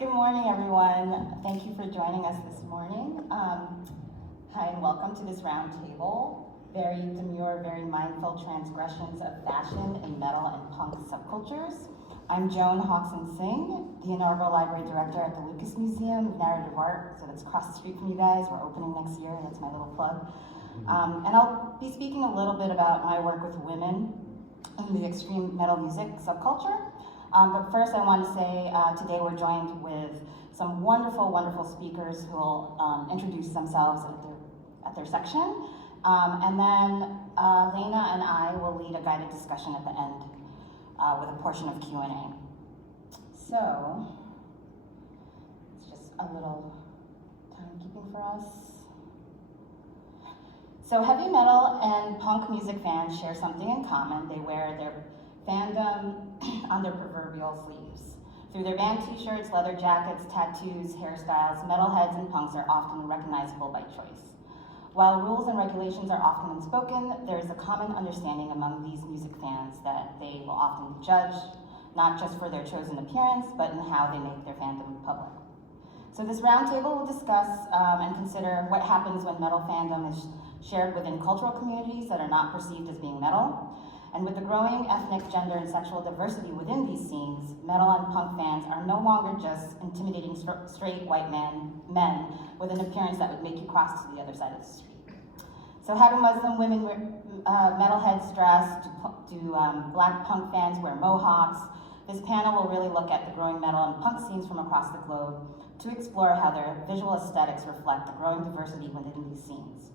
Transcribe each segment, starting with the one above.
Good morning, everyone. Thank you for joining us this morning. Hi, and welcome to this roundtable. Very demure, very mindful transgressions of fashion in metal and punk subcultures. I'm Joan Jocson-Singh, the inaugural library director at the Lucas Museum of Narrative Art, so that's across the street from you guys. We're opening next year, that's my little plug. And I'll be speaking a little bit about my work with women in the extreme metal music subculture. But first I want to say today we're joined with some wonderful, wonderful speakers who will introduce themselves at their section. And then Laina and I will lead a guided discussion at the end with a portion of Q&A. So, it's just a little timekeeping for us. So heavy metal and punk music fans share something in common. They wear their fandom on their proverbial sleeves. Through their band t-shirts, leather jackets, tattoos, hairstyles, metalheads and punks are often recognizable by choice. While rules and regulations are often unspoken, there is a common understanding among these music fans that they will often be judged, not just for their chosen appearance, but in how they make their fandom public. So this roundtable will discuss and consider what happens when metal fandom is shared within cultural communities that are not perceived as being metal. And with the growing ethnic, gender, and sexual diversity within these scenes, metal and punk fans are no longer just intimidating straight white men with an appearance that would make you cross to the other side of the street. So having Muslim women wear metalheads dress, do black punk fans wear mohawks, this panel will really look at the growing metal and punk scenes from across the globe to explore how their visual aesthetics reflect the growing diversity within these scenes.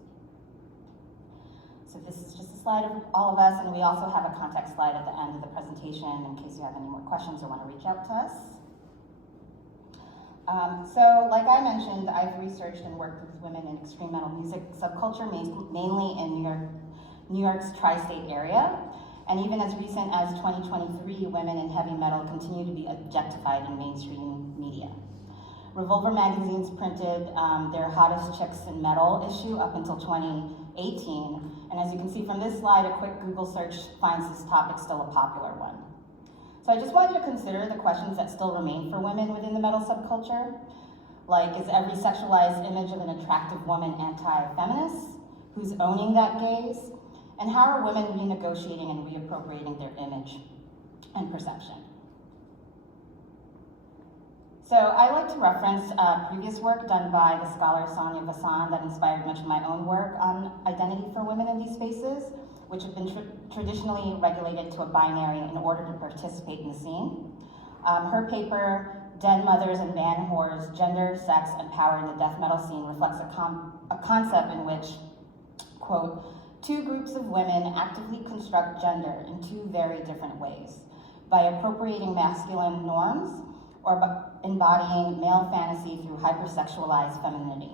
So this is just a slide of all of us, and we also have a contact slide at the end of the presentation in case you have any more questions or want to reach out to us. So like I mentioned, I've researched and worked with women in extreme metal music subculture, mainly in New York's tri-state area. And even as recent as 2023, women in heavy metal continue to be objectified in mainstream media. Revolver magazines printed their hottest chicks in metal issue up until 2018. And as you can see from this slide, a quick Google search finds this topic still a popular one. So I just want you to consider the questions that still remain for women within the metal subculture. Like, is every sexualized image of an attractive woman anti-feminist? Who's owning that gaze? And how are women renegotiating and reappropriating their image and perception? So I like to reference previous work done by the scholar Sonia Vassan that inspired much of my own work on identity for women in these spaces, which have been traditionally regulated to a binary in order to participate in the scene. Her paper, Den Mothers and Band Whores, Gender, Sex, and Power in the Death Metal Scene reflects a concept in which, quote, two groups of women actively construct gender in two very different ways, by appropriating masculine norms or embodying male fantasy through hypersexualized femininity.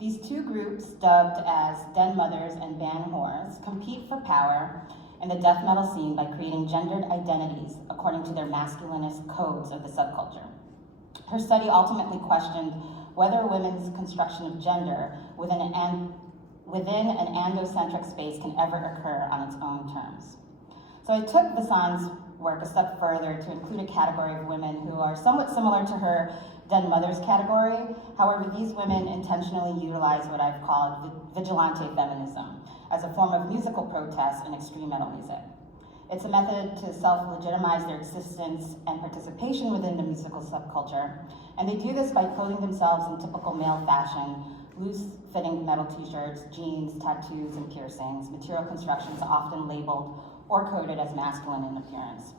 These two groups, dubbed as Den Mothers and Band Whores, compete for power in the death metal scene by creating gendered identities according to their masculinist codes of the subculture. Her study ultimately questioned whether women's construction of gender within an androcentric space can ever occur on its own terms. So I took Vassan's work a step further to include a category of women who are somewhat similar to her Den Mothers category. However, these women intentionally utilize what I've called vigilante feminism as a form of musical protest in extreme metal music. It's a method to self-legitimize their existence and participation within the musical subculture, and they do this by clothing themselves in typical male fashion, loose-fitting metal t-shirts, jeans, tattoos, and piercings, material constructions often labeled or coded as masculine in appearance.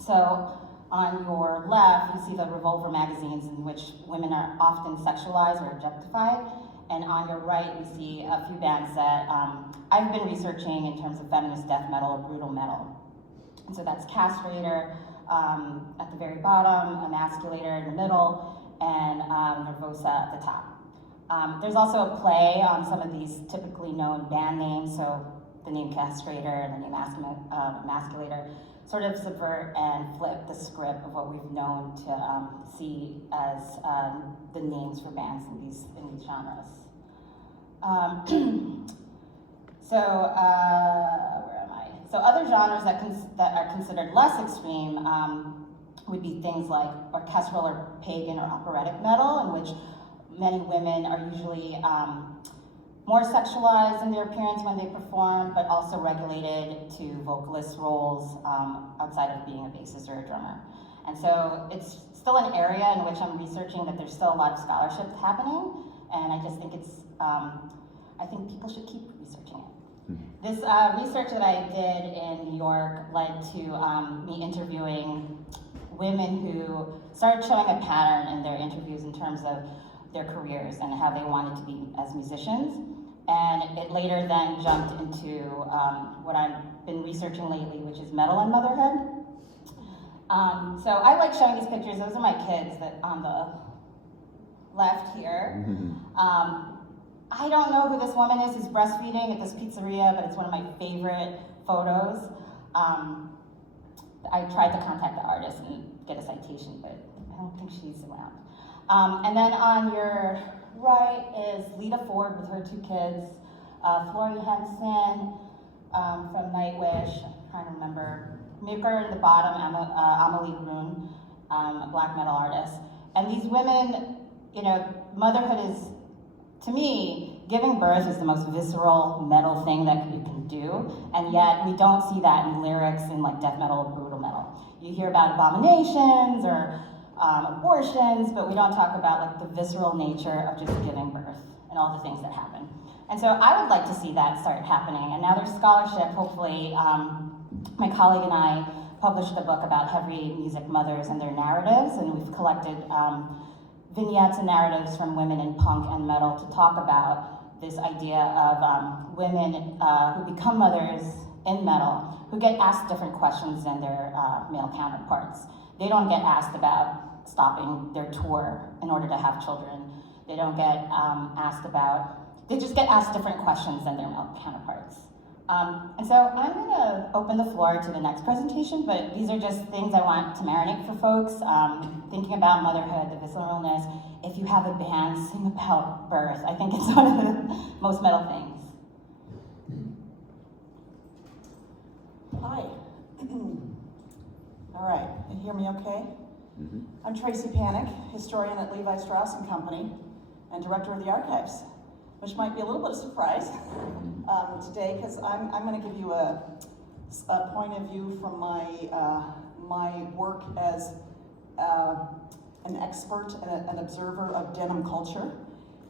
So on your left, you see the Revolver magazines in which women are often sexualized or objectified, and on your right, we see a few bands that I've been researching in terms of feminist death metal or brutal metal. And so that's Castrator at the very bottom, Emasculator in the middle, and Nervosa at the top. There's also a play on some of these typically known band names, so the name Castrator and the name Emasculator sort of subvert and flip the script of what we've known to see as the names for bands in these genres. Where am I? So other genres that are considered less extreme would be things like orchestral or pagan or operatic metal, in which many women are usually more sexualized in their appearance when they perform, but also regulated to vocalist roles outside of being a bassist or a drummer. And so it's still an area in which I'm researching that there's still a lot of scholarship happening, and I just think it's, I think people should keep researching it. This research that I did in New York led to me interviewing women who started showing a pattern in their interviews in terms of their careers and how they wanted to be as musicians. And it later then jumped into what I've been researching lately, which is metal and motherhood. So I like showing these pictures. Those are my kids that on the left here. I don't know who this woman is who's breastfeeding at this pizzeria, but it's one of my favorite photos. I tried to contact the artist and get a citation, but I don't think she's around. And then on your right is Lita Ford with her 2 kids, Flori Henson from Nightwish, I'm trying to remember, Maker in the bottom, Amelie Brun, a black metal artist. And these women, you know, motherhood is, to me, giving birth is the most visceral metal thing that you can do, and yet we don't see that in lyrics in like death metal or brutal metal. You hear about abominations or abortions, but we don't talk about like the visceral nature of just giving birth and all the things that happen. And so I would like to see that start happening, and now there's scholarship. Hopefully, my colleague and I published a book about heavy music mothers and their narratives, and we've collected vignettes and narratives from women in punk and metal to talk about this idea of women who become mothers in metal, who get asked different questions than their male counterparts. They don't get asked about stopping their tour in order to have children. They don't get asked about, they just get asked different questions than their male counterparts. And so I'm gonna open the floor to the next presentation, but these are just things I want to marinate for folks. Thinking about motherhood, the visceralness. If you have a band, sing about birth. I think it's one of the most metal things. Hi. All right, you hear me okay? I'm Tracey Panek, historian at Levi Strauss & Company, and director of the archives, which might be a little bit of a surprise today, because I'm going to give you a point of view from my work as an expert and an observer of denim culture,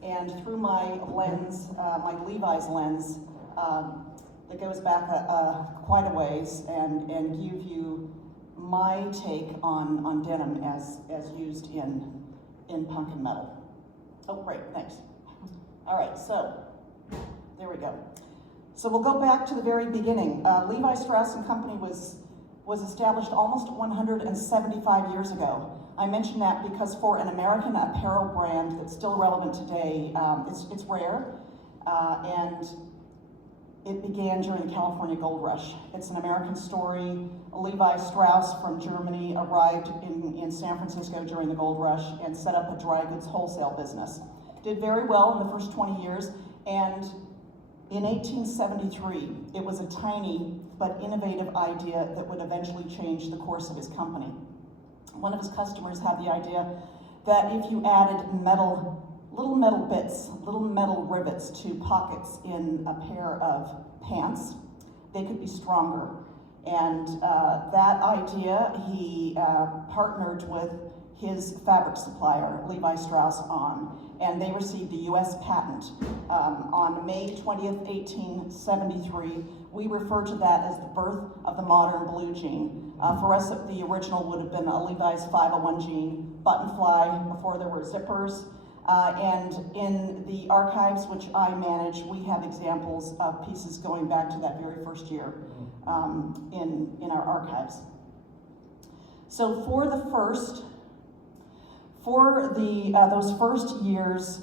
and through my lens, my Levi's lens, that goes back quite a ways, and give you my take on denim as used in punk and metal. Oh, great, thanks. All right, so there we go. So we'll go back to the very beginning. Levi Strauss & Company was established almost 175 years ago. I mention that because for an American apparel brand that's still relevant today, it's rare, and it began during the California Gold Rush. It's an American story. Levi Strauss from Germany arrived in San Francisco during the Gold Rush and set up a dry goods wholesale business. Did very well in the first 20 years, and in 1873, it was a tiny but innovative idea that would eventually change the course of his company. One of his customers had the idea that if you added little metal bits, little metal rivets to pockets in a pair of pants, they could be stronger. And that idea he partnered with his fabric supplier, Levi Strauss, on, and they received a US patent on May 20th, 1873. We refer to that as the birth of the modern blue jean. For us, the original would have been a Levi's 501 jean, button fly, before there were zippers. And in the archives, which I manage, we have examples of pieces going back to that very first year in our archives. So for those first years,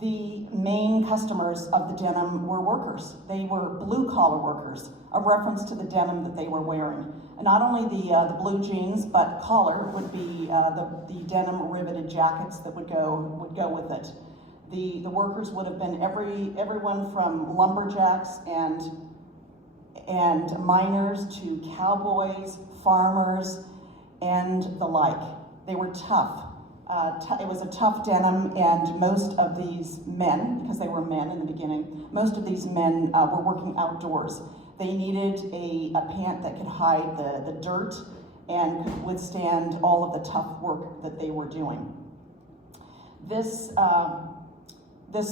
the main customers of the denim were workers. They were blue-collar workers, a reference to the denim that they were wearing. And not only the blue jeans, but collar would be the denim riveted jackets that would go with it. The workers would have been everyone from lumberjacks and miners to cowboys, farmers, and the like. They were tough. It was a tough denim, and most of these men, because they were men in the beginning, most of these men were working outdoors. They needed a pant that could hide the dirt and could withstand all of the tough work that they were doing. This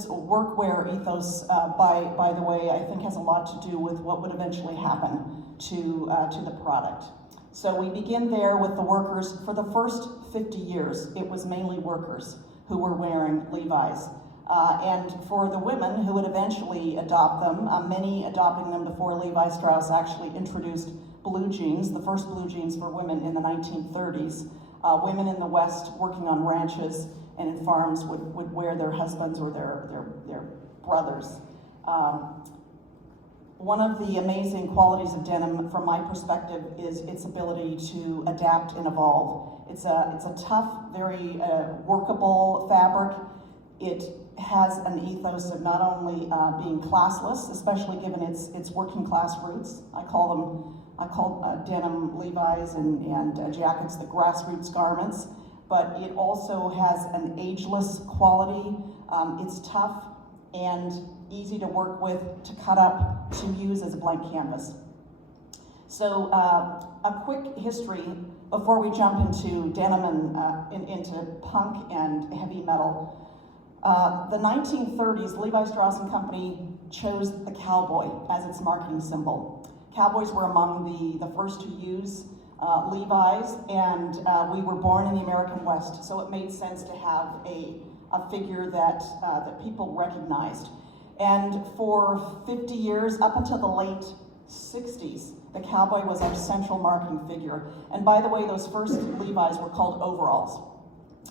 workwear ethos, by the way, I think has a lot to do with what would eventually happen to the product. So we begin there with the workers. For the first 50 years, it was mainly workers who were wearing Levi's. And for the women who would eventually adopt them, many adopting them before Levi Strauss actually introduced blue jeans, the first blue jeans for women in the 1930s. Women in the West working on ranches and in farms would wear their husbands or their brothers. One of the amazing qualities of denim, from my perspective, is its ability to adapt and evolve. It's a tough, very workable fabric. It has an ethos of not only being classless, especially given its working class roots. I call denim Levi's and jackets the grassroots garments, but it also has an ageless quality. It's tough and easy to work with, to cut up, to use as a blank canvas. So a quick history before we jump into denim and into punk and heavy metal. The 1930s, Levi Strauss & Company chose the cowboy as its marketing symbol. Cowboys were among the first to use Levi's, and we were born in the American West, so it made sense to have a figure that people recognized. And for 50 years, up until the late 60s, the cowboy was our central marketing figure. And by the way, those first Levi's were called overalls.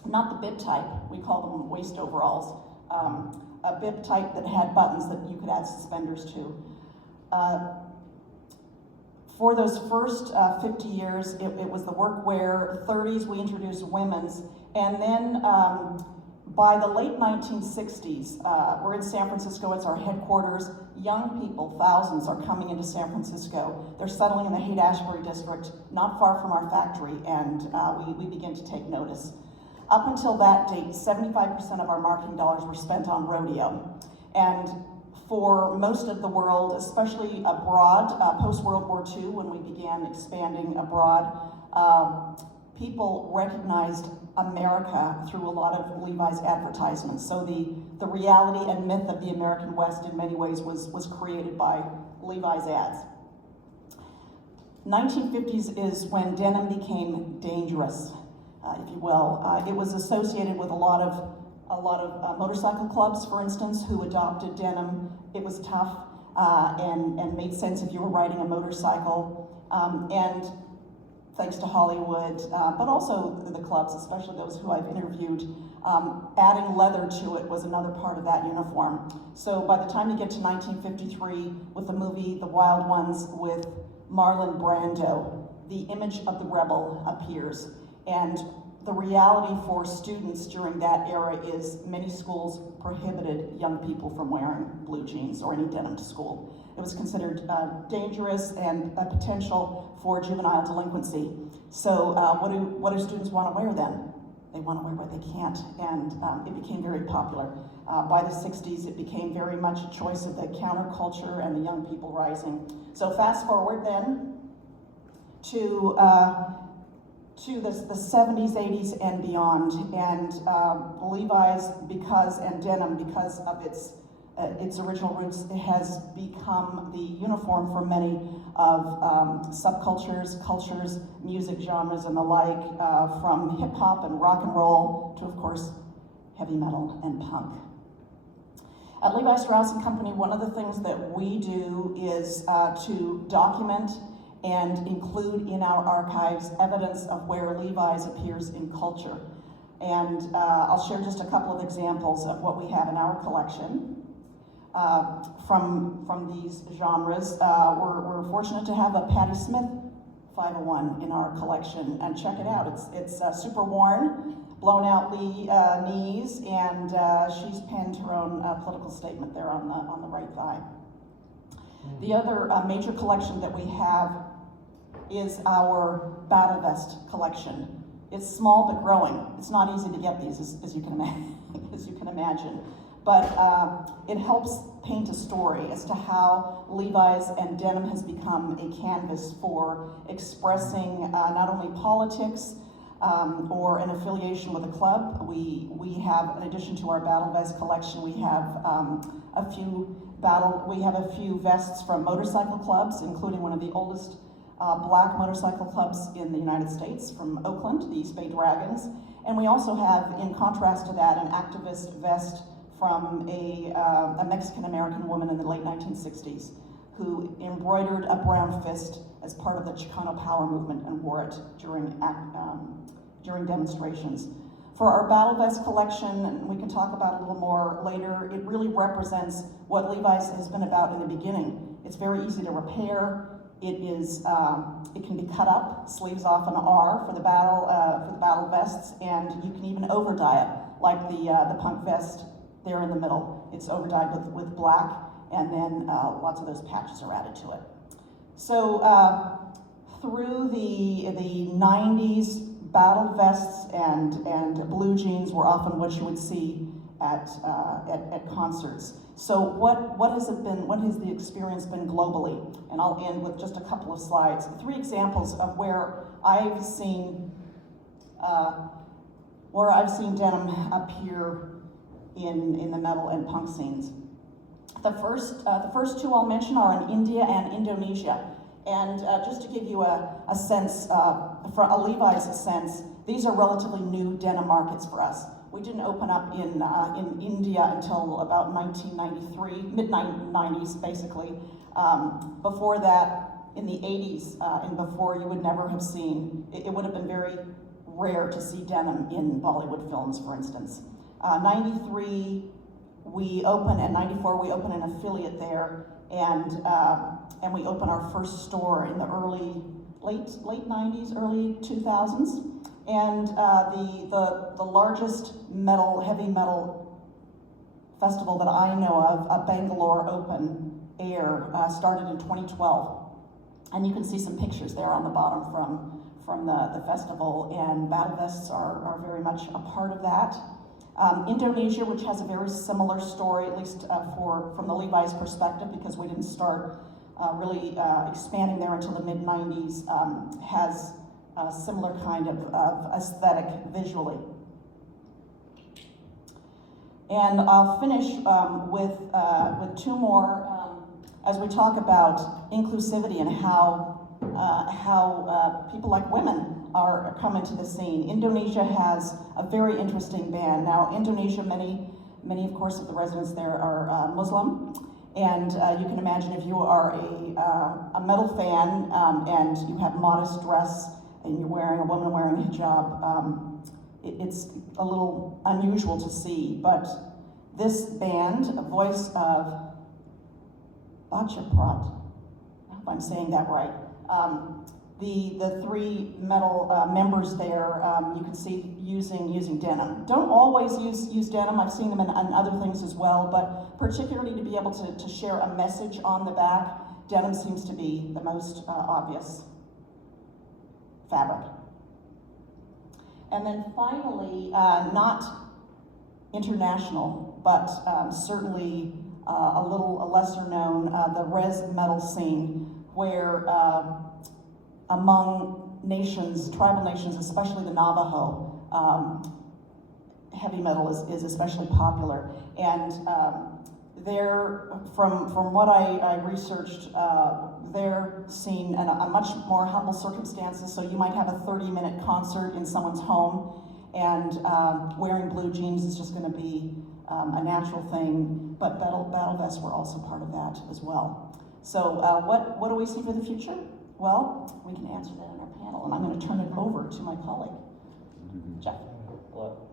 Not the bib type, we call them waist overalls. A bib type that had buttons that you could add suspenders to. For those first 50 years, it was the workwear. 30s, we introduced women's. And then by the late 1960s, we're in San Francisco, it's our headquarters. Young people, thousands, are coming into San Francisco. They're settling in the Haight-Ashbury district, not far from our factory, and we begin to take notice. Up until that date, 75% of our marketing dollars were spent on rodeo. And for most of the world, especially abroad, post-World War II, when we began expanding abroad, people recognized America through a lot of Levi's advertisements. So the reality and myth of the American West in many ways was created by Levi's ads. 1950s is when denim became dangerous, if you will. It was associated with a lot of motorcycle clubs, for instance, who adopted denim. It was tough and made sense if you were riding a motorcycle. And thanks to Hollywood, but also the clubs, especially those who I've interviewed, adding leather to it was another part of that uniform. So by the time you get to 1953 with the movie The Wild Ones with Marlon Brando, the image of the rebel appears. And the reality for students during that era is many schools prohibited young people from wearing blue jeans or any denim to school. It was considered dangerous and a potential for juvenile delinquency. So what do students want to wear then? They want to wear what they can't, and it became very popular. By the 60s, it became very much a choice of the counterculture and the young people rising. So fast forward then to the 70s, 80s, and beyond, and Levi's, and denim, because of its original roots, it has become the uniform for many of subcultures, cultures, music genres, and the like, from hip hop and rock and roll to, of course, heavy metal and punk. At Levi Strauss & Company, one of the things that we do is to document and include in our archives evidence of where Levi's appears in culture. And I'll share just a couple of examples of what we have in our collection from these genres. We're fortunate to have a Patti Smith 501 in our collection, and check it out. It's super worn, blown out the knees, and she's penned her own political statement there on the right thigh. The other major collection that we have is our battle vest collection. It's small but growing. It's not easy to get these, as you can as you can imagine. But it helps paint a story as to how Levi's and denim has become a canvas for expressing not only politics or an affiliation with a club. We have, in addition to our battle vest collection, we have a few vests from motorcycle clubs, including one of the oldest black motorcycle clubs in the United States, from Oakland, the East Bay Dragons. And we also have, in contrast to that, an activist vest from a Mexican-American woman in the late 1960s who embroidered a brown fist as part of the Chicano power movement and wore it during demonstrations. For our battle vest collection, and we can talk about it a little more later, it really represents what Levi's has been about in the beginning. It's very easy to repair. It can be cut up, sleeves off an R for the battle vests, and you can even overdye it, like the punk vest there in the middle. It's overdyed with black, and then lots of those patches are added to it. So through the 90s, battle vests and blue jeans were often what you would see at concerts. So what has the experience been globally? And I'll end with just a couple of slides. 3 examples of where I've seen denim appear in the metal and punk scenes. The first 2 I'll mention are in India and Indonesia. And just to give you a sense, for a Levi's sense, these are relatively new denim markets for us. We didn't open up in India until about 1993, mid-90s basically. Before that, in the 80s and before, you would never have seen, it would have been very rare to see denim in Bollywood films, for instance. 93 we open, and 94 we open an affiliate there, and we open our first store in the late 90s, early 2000s. And the largest heavy metal festival that I know of, Bangalore Open Air, started in 2012. And you can see some pictures there on the bottom from the festival, and battle vests are very much a part of that. Indonesia, which has a very similar story, at least from the Levi's perspective, because we didn't start really expanding there until the mid-90s, has a similar kind of aesthetic visually. And I'll finish with 2 more as we talk about inclusivity and how people like women are coming to the scene. Indonesia has a very interesting band. Now, Indonesia, many of course of the residents there are Muslim, and you can imagine if you are a metal fan and you have modest dress and you're a woman wearing a hijab, it's a little unusual to see. But this band, a voice of Bachaprat, I hope I'm saying that right. The 3 metal members there, you can see using denim. Don't always use denim. I've seen them in other things as well, but particularly to be able to share a message on the back, denim seems to be the most obvious fabric. And then finally, not international, but certainly a lesser known, the res metal scene, where among nations, tribal nations, especially the Navajo, heavy metal is especially popular. And from what I researched, they're seen in a much more humble circumstances. So you might have a 30-minute concert in someone's home, and wearing blue jeans is just going to be a natural thing. But battle vests were also part of that as well. So what do we see for the future? Well, we can answer that in our panel, and I'm going to turn it over to my colleague, Jeff. Hello.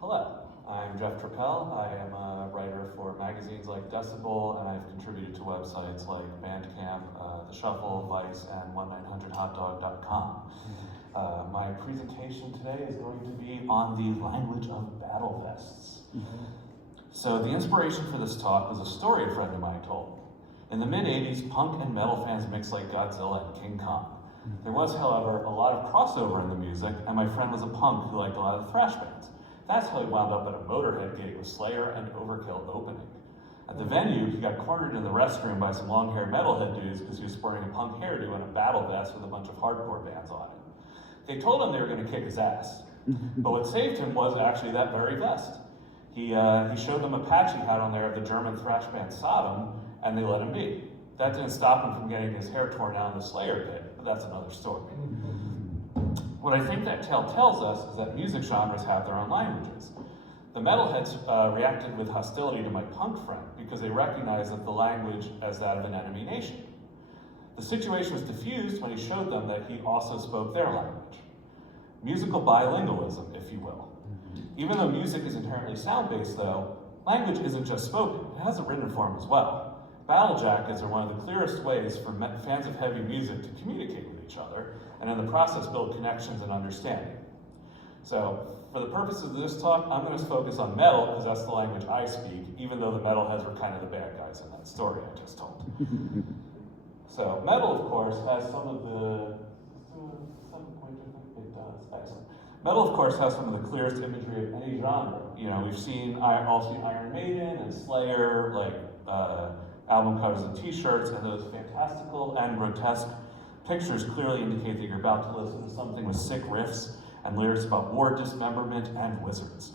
Hello, I'm Jeff Treppel. I am a writer for magazines like Decibel, and I've contributed to websites like Bandcamp, The Shuffle, Vice, and 1-900hotdog.com. My presentation today is going to be on the language of battle vests. So the inspiration for this talk was a story a friend of mine told. In the mid-'80s, punk and metal fans mixed like Godzilla and King Kong. There was, however, a lot of crossover in the music, and my friend was a punk who liked a lot of the thrash bands. That's how he wound up at a Motorhead gig with Slayer and Overkill opening. At the venue, he got cornered in the restroom by some long-haired metalhead dudes because he was sporting a punk hairdo and a battle vest with a bunch of hardcore bands on it. They told him they were going to kick his ass, but what saved him was actually that very vest. He showed them a patch he had on there of the German thrash band Sodom, and they let him be. That didn't stop him from getting his hair torn out in the Slayer pit, but that's another story. What I think that tale tells us is that music genres have their own languages. The metalheads reacted with hostility to my punk friend because they recognized that the language as that of an enemy nation. The situation was diffused when he showed them that he also spoke their language. Musical bilingualism, if you will. Even though music is inherently sound-based, though, language isn't just spoken, it has a written form as well. Battle jackets are one of the clearest ways for fans of heavy music to communicate with each other, and in the process build connections and understanding. So, for the purposes of this talk, I'm going to focus on metal, because that's the language I speak, even though the metalheads were kind of the bad guys in that story I just told. So, metal, of course, has some of the... It does, excellent. Metal, of course, has some of the clearest imagery of any genre. You know, we've seen also Iron Maiden and Slayer, like album covers and t-shirts, and those fantastical and grotesque pictures clearly indicate that you're about to listen to something with sick riffs and lyrics about war, dismemberment, and wizards.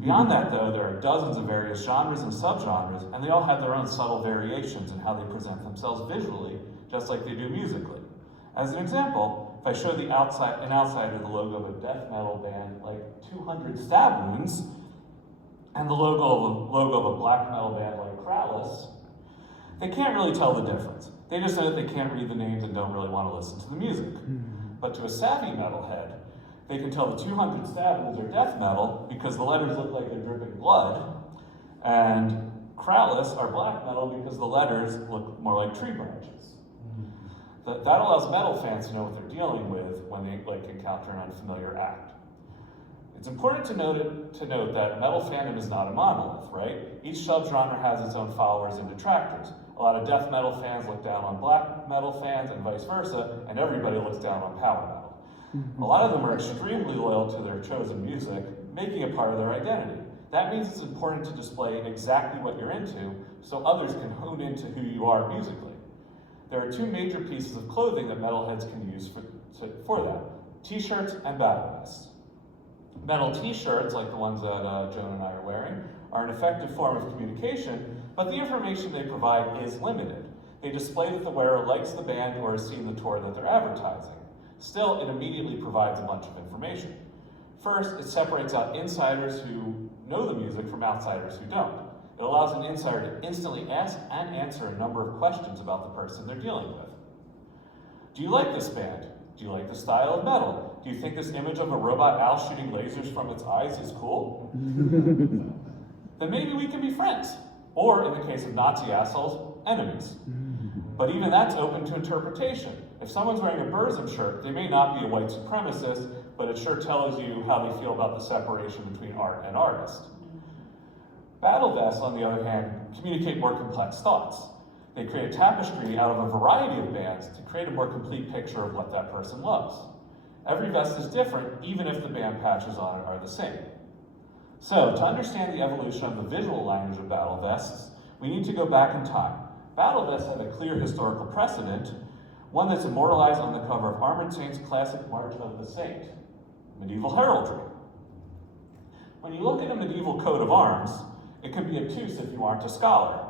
Beyond that, though, there are dozens of various genres and subgenres, and they all have their own subtle variations in how they present themselves visually, just like they do musically. As an example, if I show an outside of the logo of a death metal band like 200 Stab Wounds, and the logo of a black metal band like Krallis, they can't really tell the difference. They just know that they can't read the names and don't really want to listen to the music. But to a savvy metalhead, they can tell the 200 Stab Wounds are death metal because the letters look like they're dripping blood, and Krallis are black metal because the letters look more like tree branches. That allows metal fans to know what they're dealing with when they encounter an unfamiliar act. It's important to note that metal fandom is not a monolith, right? Each subgenre has its own followers and detractors. A lot of death metal fans look down on black metal fans and vice versa, and everybody looks down on power metal. A lot of them are extremely loyal to their chosen music, making it part of their identity. That means it's important to display exactly what you're into so others can hone into who you are musically. There are two major pieces of clothing that metalheads can use for that: t-shirts and battle vests. Metal t-shirts, like the ones that Joan and I are wearing, are an effective form of communication, but the information they provide is limited. They display that the wearer likes the band or has seen the tour that they're advertising. Still, it immediately provides a bunch of information. First, it separates out insiders who know the music from outsiders who don't. It allows an insider to instantly ask and answer a number of questions about the person they're dealing with. Do you like this band? Do you like the style of metal? Do you think this image of a robot owl shooting lasers from its eyes is cool? Then maybe we can be friends. Or, in the case of Nazi assholes, enemies. But even that's open to interpretation. If someone's wearing a Burzum shirt, they may not be a white supremacist, but it sure tells you how they feel about the separation between art and artist. Battle vests, on the other hand, communicate more complex thoughts. They create a tapestry out of a variety of bands to create a more complete picture of what that person loves. Every vest is different, even if the band patches on it are the same. So, to understand the evolution of the visual language of battle vests, we need to go back in time. Battle vests have a clear historical precedent, one that's immortalized on the cover of Armored Saint's classic March of the Saint, medieval heraldry. When you look at a medieval coat of arms, it can be obtuse if you aren't a scholar.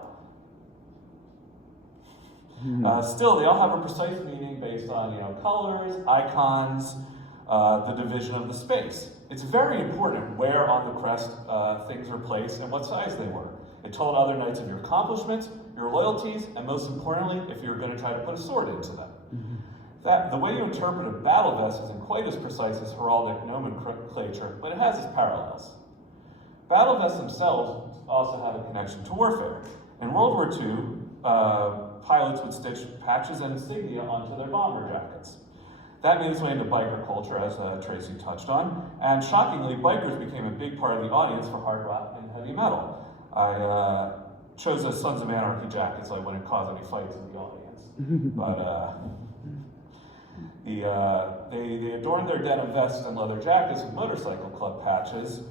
Still, they all have a precise meaning based on colors, icons, the division of the space. It's very important where on the crest things are placed and what size they were. It told other knights of your accomplishments, your loyalties, and most importantly, if you were going to try to put a sword into them. The way you interpret a battle vest isn't quite as precise as heraldic nomenclature, but it has its parallels. Battle vests themselves also have a connection to warfare. In World War II, pilots would stitch patches and insignia onto their bomber jackets. That made its way into biker culture, as Tracey touched on, and shockingly, bikers became a big part of the audience for hard rock and heavy metal. I chose a Sons of Anarchy jacket so I wouldn't cause any fights in the audience. But they adorned their denim vests and leather jackets with motorcycle club patches,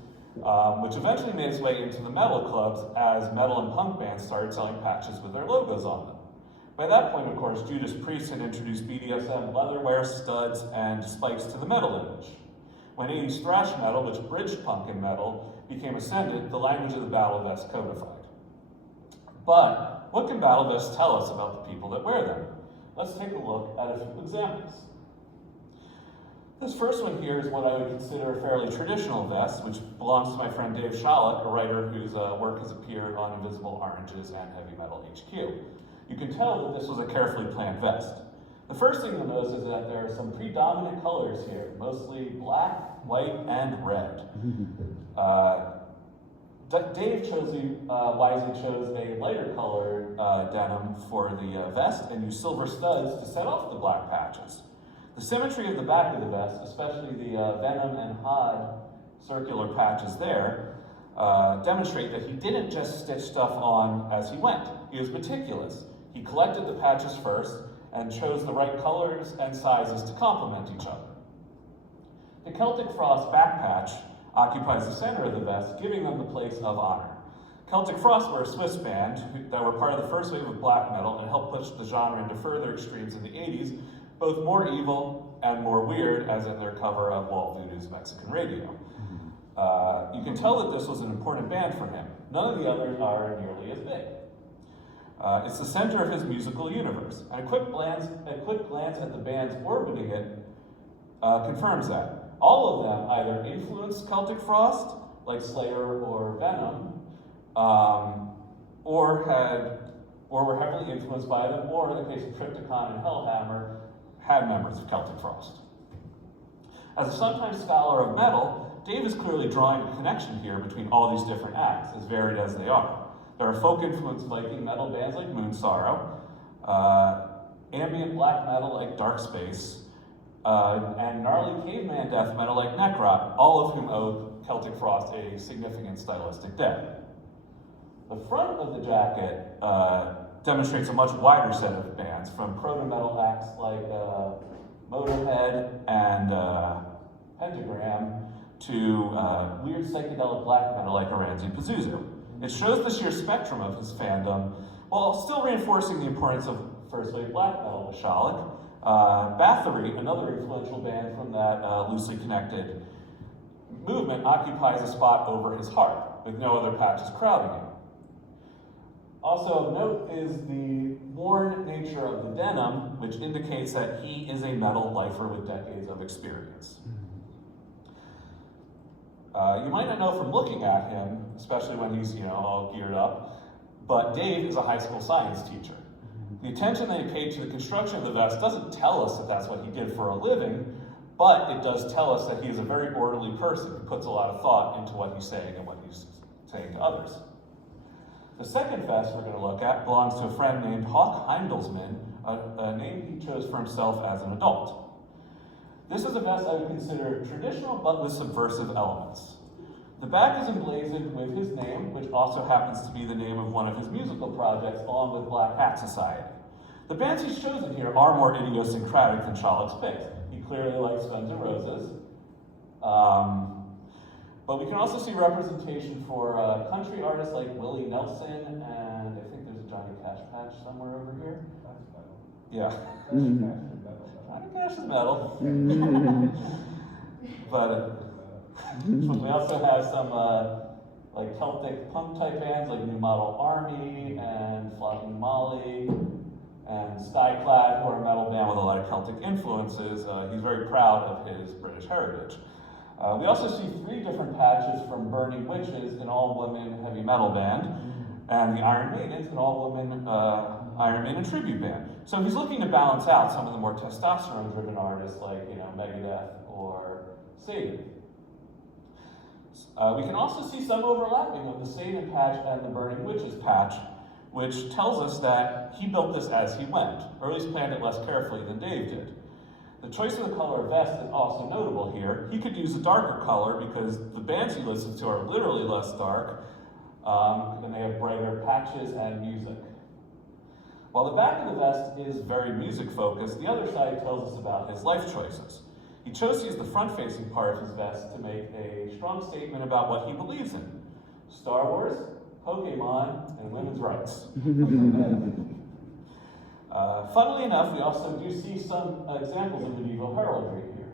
which eventually made its way into the metal clubs as metal and punk bands started selling patches with their logos on them. By that point, of course, Judas Priest had introduced BDSM leatherwear, studs, and spikes to the metal image. When 80s thrash metal, which bridged punk and metal, became ascendant, the language of the battle vest codified. But what can battle vests tell us about the people that wear them? Let's take a look at a few examples. This first one here is what I would consider a fairly traditional vest, which belongs to my friend Dave Shalek, a writer whose work has appeared on Invisible Oranges and Heavy Metal HQ. You can tell that this was a carefully planned vest. The first thing you'll notice is that there are some predominant colors here, mostly black, white, and red. Dave wisely chose a lighter colored denim for the vest and used silver studs to set off the black patches. The symmetry of the back of the vest, especially the venom and hod circular patches there, demonstrate that he didn't just stitch stuff on as he went. He was meticulous. He collected the patches first and chose the right colors and sizes to complement each other. The Celtic Frost back patch occupies the center of the vest, giving them the place of honor. Celtic Frost were a Swiss band that were part of the first wave of black metal and helped push the genre into further extremes in the 80s, both more evil and more weird, as in their cover of Walt Voodoo's Mexican Radio. You can tell that this was an important band for him. None of the others are nearly as big. It's the center of his musical universe, and a quick glance at the bands orbiting it confirms that. All of them either influenced Celtic Frost, like Slayer or Venom, or were heavily influenced by them, or in the case of Triptykon and Hellhammer, had members of Celtic Frost. As a sometime scholar of metal, Dave is clearly drawing a connection here between all these different acts, as varied as they are. There are folk-influenced Viking metal bands like Moonsorrow, ambient black metal like Dark Space, and gnarly caveman death metal like Necrot, all of whom owe Celtic Frost a significant stylistic debt. The front of the jacket demonstrates a much wider set of bands, from proto-metal acts like Motorhead and Pentagram to weird psychedelic black metal like Oranzi Pazuzu. It shows the sheer spectrum of his fandom, while still reinforcing the importance of first wave black metal with Shalek. Bathory, another influential band from that loosely connected movement, occupies a spot over his heart, with no other patches crowding it. Also of note is the worn nature of the denim, which indicates that he is a metal lifer with decades of experience. You might not know from looking at him, especially when he's all geared up, but Dave is a high school science teacher. The attention that he paid to the construction of the vest doesn't tell us that that's what he did for a living, but it does tell us that he is a very orderly person who puts a lot of thought into what he's saying and what he's saying to others. The second vest we're going to look at belongs to a friend named Hawk Heindelsman, a name he chose for himself as an adult. This is a vest I would consider traditional but with subversive elements. The back is emblazoned with his name, which also happens to be the name of one of his musical projects, along with Black Hat Society. The bands he's chosen here are more idiosyncratic than Shalek's picks. He clearly likes Guns N' Roses. But we can also see representation for country artists like Willie Nelson, and I think there's a Johnny Cash patch somewhere over here. Yeah. Johnny Cash is metal. But we also have some like Celtic punk type bands like New Model Army and Flogging Molly and Skyclad, who are a metal band with a lot of Celtic influences. He's very proud of his British heritage. We also see 3 different patches from Burning Witches, an all-women heavy metal band, and the Iron Maidens, an all-women Iron Maiden tribute band. So he's looking to balance out some of the more testosterone-driven artists like Megadeth or Satan. We can also see some overlapping of the Satan patch and the Burning Witches patch, which tells us that he built this as he went, or at least planned it less carefully than Dave did. The choice of the color of vest is also notable here. He could use a darker color because the bands he listens to are literally less dark, And they have brighter patches and music. While the back of the vest is very music-focused, the other side tells us about his life choices. He chose to use the front-facing part of his vest to make a strong statement about what he believes in. Star Wars, Pokemon, and women's rights. Funnily enough, we also do see some examples of medieval heraldry here.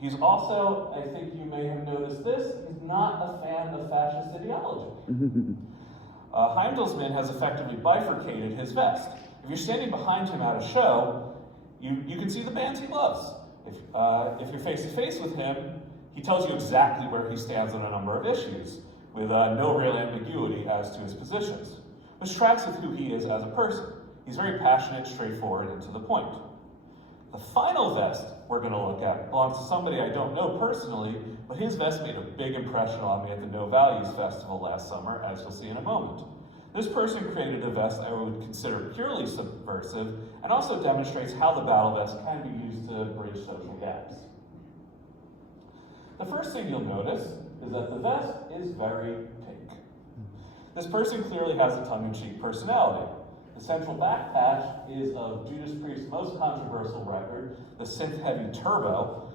He's also, I think you may have noticed this, he's not a fan of fascist ideology. Heimdallsman has effectively bifurcated his vest. If you're standing behind him at a show, you can see the bands he loves. If you're face to face with him, he tells you exactly where he stands on a number of issues, with no real ambiguity as to his positions, which tracks with who he is as a person. He's very passionate, straightforward, and to the point. The final vest we're going to look at belongs to somebody I don't know personally, but his vest made a big impression on me at the No Values Festival last summer, as you'll see in a moment. This person created a vest I would consider purely subversive, and also demonstrates how the battle vest can be used to bridge social gaps. The first thing you'll notice is that the vest is very pink. This person clearly has a tongue-in-cheek personality. The central back patch is of Judas Priest's most controversial record, the synth-heavy Turbo,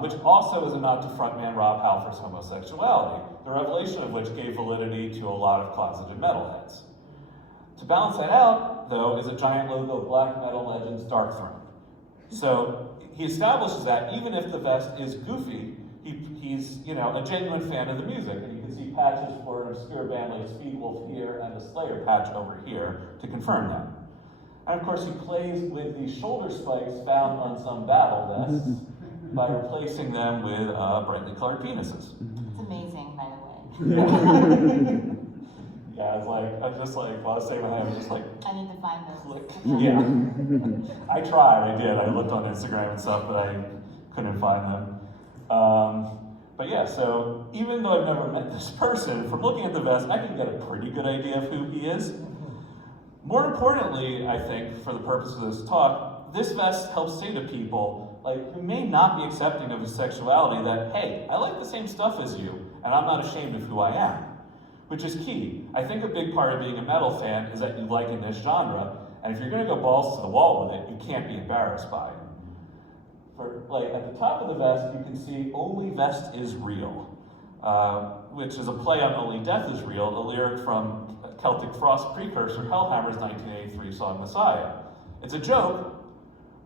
which also is a nod to frontman Rob Halford's homosexuality, the revelation of which gave validity to a lot of closeted metalheads. To balance that out, though, is a giant logo of black metal legends Darkthrone. So he establishes that even if the vest is goofy, he's a genuine fan of the music, and you can see patches for an obscure band like Speedwolf here and the Slayer patch over here to confirm that. And of course, he plays with the shoulder spikes found on some battle vests by replacing them with brightly colored penises. It's amazing, by the way. Yeah, while I was saying my hand, I was just like, I need to find those. click. Yeah. I tried, I did. I looked on Instagram and stuff, but I couldn't find them. But yeah, so even though I've never met this person, from looking at the vest, I can get a pretty good idea of who he is. More importantly, I think, for the purpose of this talk, this vest helps say to people, who may not be accepting of his sexuality that, hey, I like the same stuff as you, and I'm not ashamed of who I am, which is key. I think a big part of being a metal fan is that you like in this genre, and if you're gonna go balls to the wall with it, you can't be embarrassed by it. At the top of the vest, you can see "Only Vest is Real," which is a play on "Only Death is Real," a lyric from Celtic Frost precursor Hellhammer's 1983 song Messiah. It's a joke,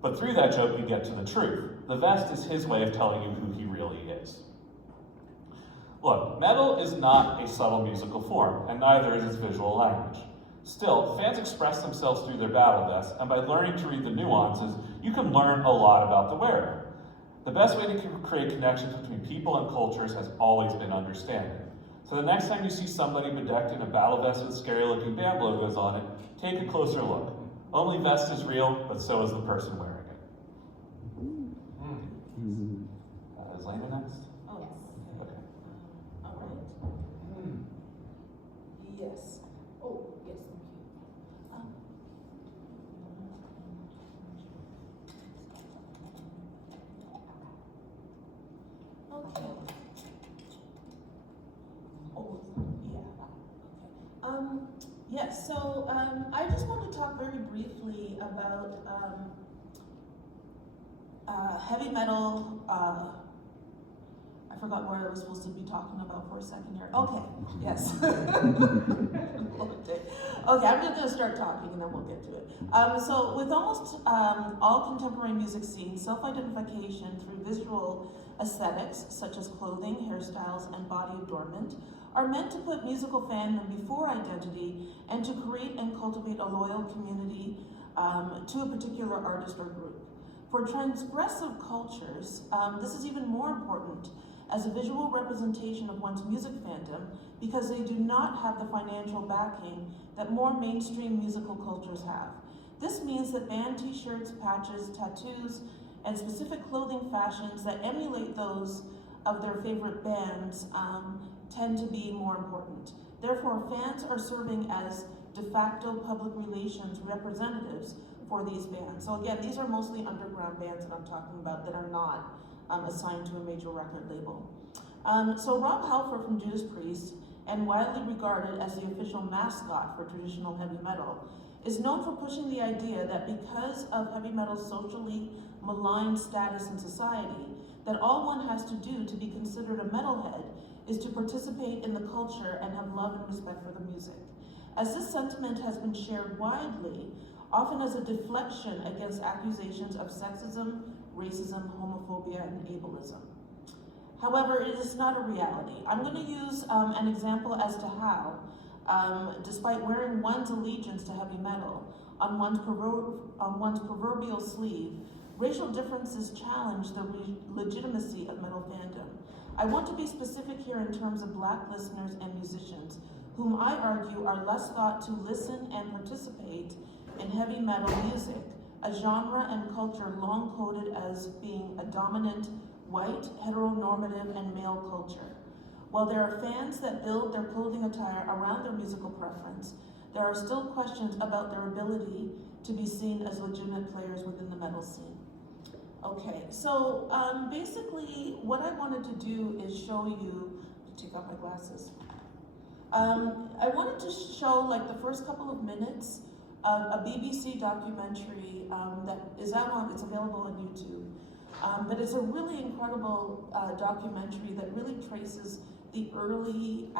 but through that joke you get to the truth. The vest is his way of telling you who he really is. Look, metal is not a subtle musical form, and neither is its visual language. Still, fans express themselves through their battle vests, and by learning to read the nuances, you can learn a lot about the wearer. The best way to create connections between people and cultures has always been understanding. So the next time you see somebody bedecked in a battle vest with scary-looking band logos on it, take a closer look. Only vest is real, but so is the person wearing it. Is Laina next? Oh, yes. Okay. All right. Yes. Oh, yes, thank you. Okay. Oh, yeah. Okay. Yes, so I just want to talk very briefly about heavy metal. I forgot what I was supposed to be talking about for a second here. Okay, yes. Okay, I'm just going to start talking and then we'll get to it. So with almost all contemporary music scenes, self-identification through visual aesthetics, such as clothing, hairstyles, and body adornment, are meant to put musical fandom before identity and to create and cultivate a loyal community to a particular artist or group. For transgressive cultures, this is even more important as a visual representation of one's music fandom because they do not have the financial backing that more mainstream musical cultures have. This means that band t-shirts, patches, tattoos, and specific clothing fashions that emulate those of their favorite bands tend to be more important. Therefore, fans are serving as de facto public relations representatives for these bands. So again, these are mostly underground bands that I'm talking about that are not assigned to a major record label. So Rob Halford from Judas Priest, and widely regarded as the official mascot for traditional heavy metal, is known for pushing the idea that because of heavy metal's socially maligned status in society, that all one has to do to be considered a metalhead is to participate in the culture and have love and respect for the music. As this sentiment has been shared widely, often as a deflection against accusations of sexism, racism, homophobia, and ableism. However, it is not a reality. I'm going to use an example as to how, despite wearing one's allegiance to heavy metal on one's proverbial sleeve, racial differences challenge the legitimacy of metal fandom. I want to be specific here in terms of Black listeners and musicians, whom I argue are less thought to listen and participate in heavy metal music, a genre and culture long coded as being a dominant, white, heteronormative, and male culture. While there are fans that build their clothing attire around their musical preference, there are still questions about their ability to be seen as legitimate players within the metal scene. Okay, so basically what I wanted to do is show you, take off my glasses. I wanted to show like the first couple of minutes of a BBC documentary that is out on, it's available on YouTube. But it's a really incredible documentary that really traces the early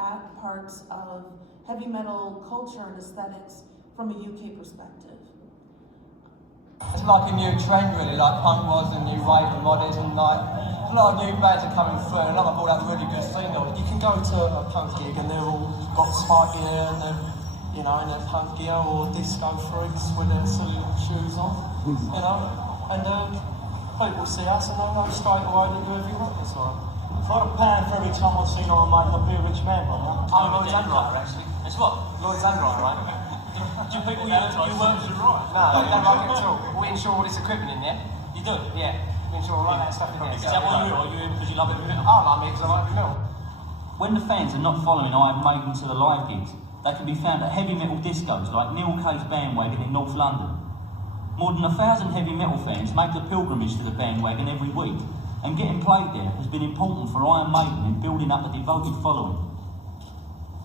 parts of heavy metal culture and aesthetics from a UK perspective. It's like a new trend really, like punk was and new wave and modernism, like a lot of new bands are coming through and a lot of all that really good single. You can go to a punk gig and they're all got spiky hair and they're, you know, in their punk gear, or disco freaks with their silly little shoes on, you know, and people see us and they know straight away that you're heavy rock, that's all right. For a pound for every time I see Iron Maiden, I'll be a rich man, brother. I'm Lloyd's Underwriter actually. It's what? Lloyd's Underwriter, right? Do people you work with right? No, they don't like it at all. We insure all this equipment in there. You do? Yeah, we insure all that stuff in there. Is that why you're here? Are you here because you love it? I like me because I like the mill. When the fans are not following Iron Maiden to the live gigs, they can be found at heavy metal discos like Neil Kaye's Bandwagon in North London. More than 1,000 heavy metal fans make the pilgrimage to the Bandwagon every week, and getting played there has been important for Iron Maiden in building up a devoted following.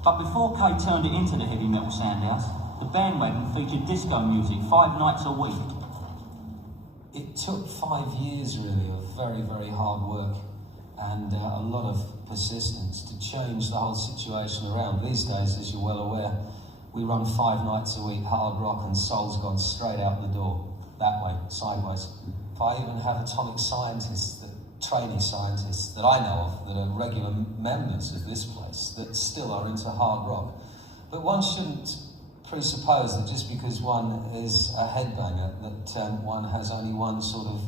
But before Kaye turned it into the heavy metal soundhouse, the Bandwagon featured disco music 5 nights a week. It took 5 years really of very, very hard work and a lot of persistence to change the whole situation around. These days, as you're well aware, we run 5 nights a week hard rock and soul's gone straight out the door, that way, sideways. If I even have atomic scientists, trainee scientists that I know of that are regular members of this place that still are into hard rock. But one shouldn't presuppose that just because one is a headbanger that one has only one sort of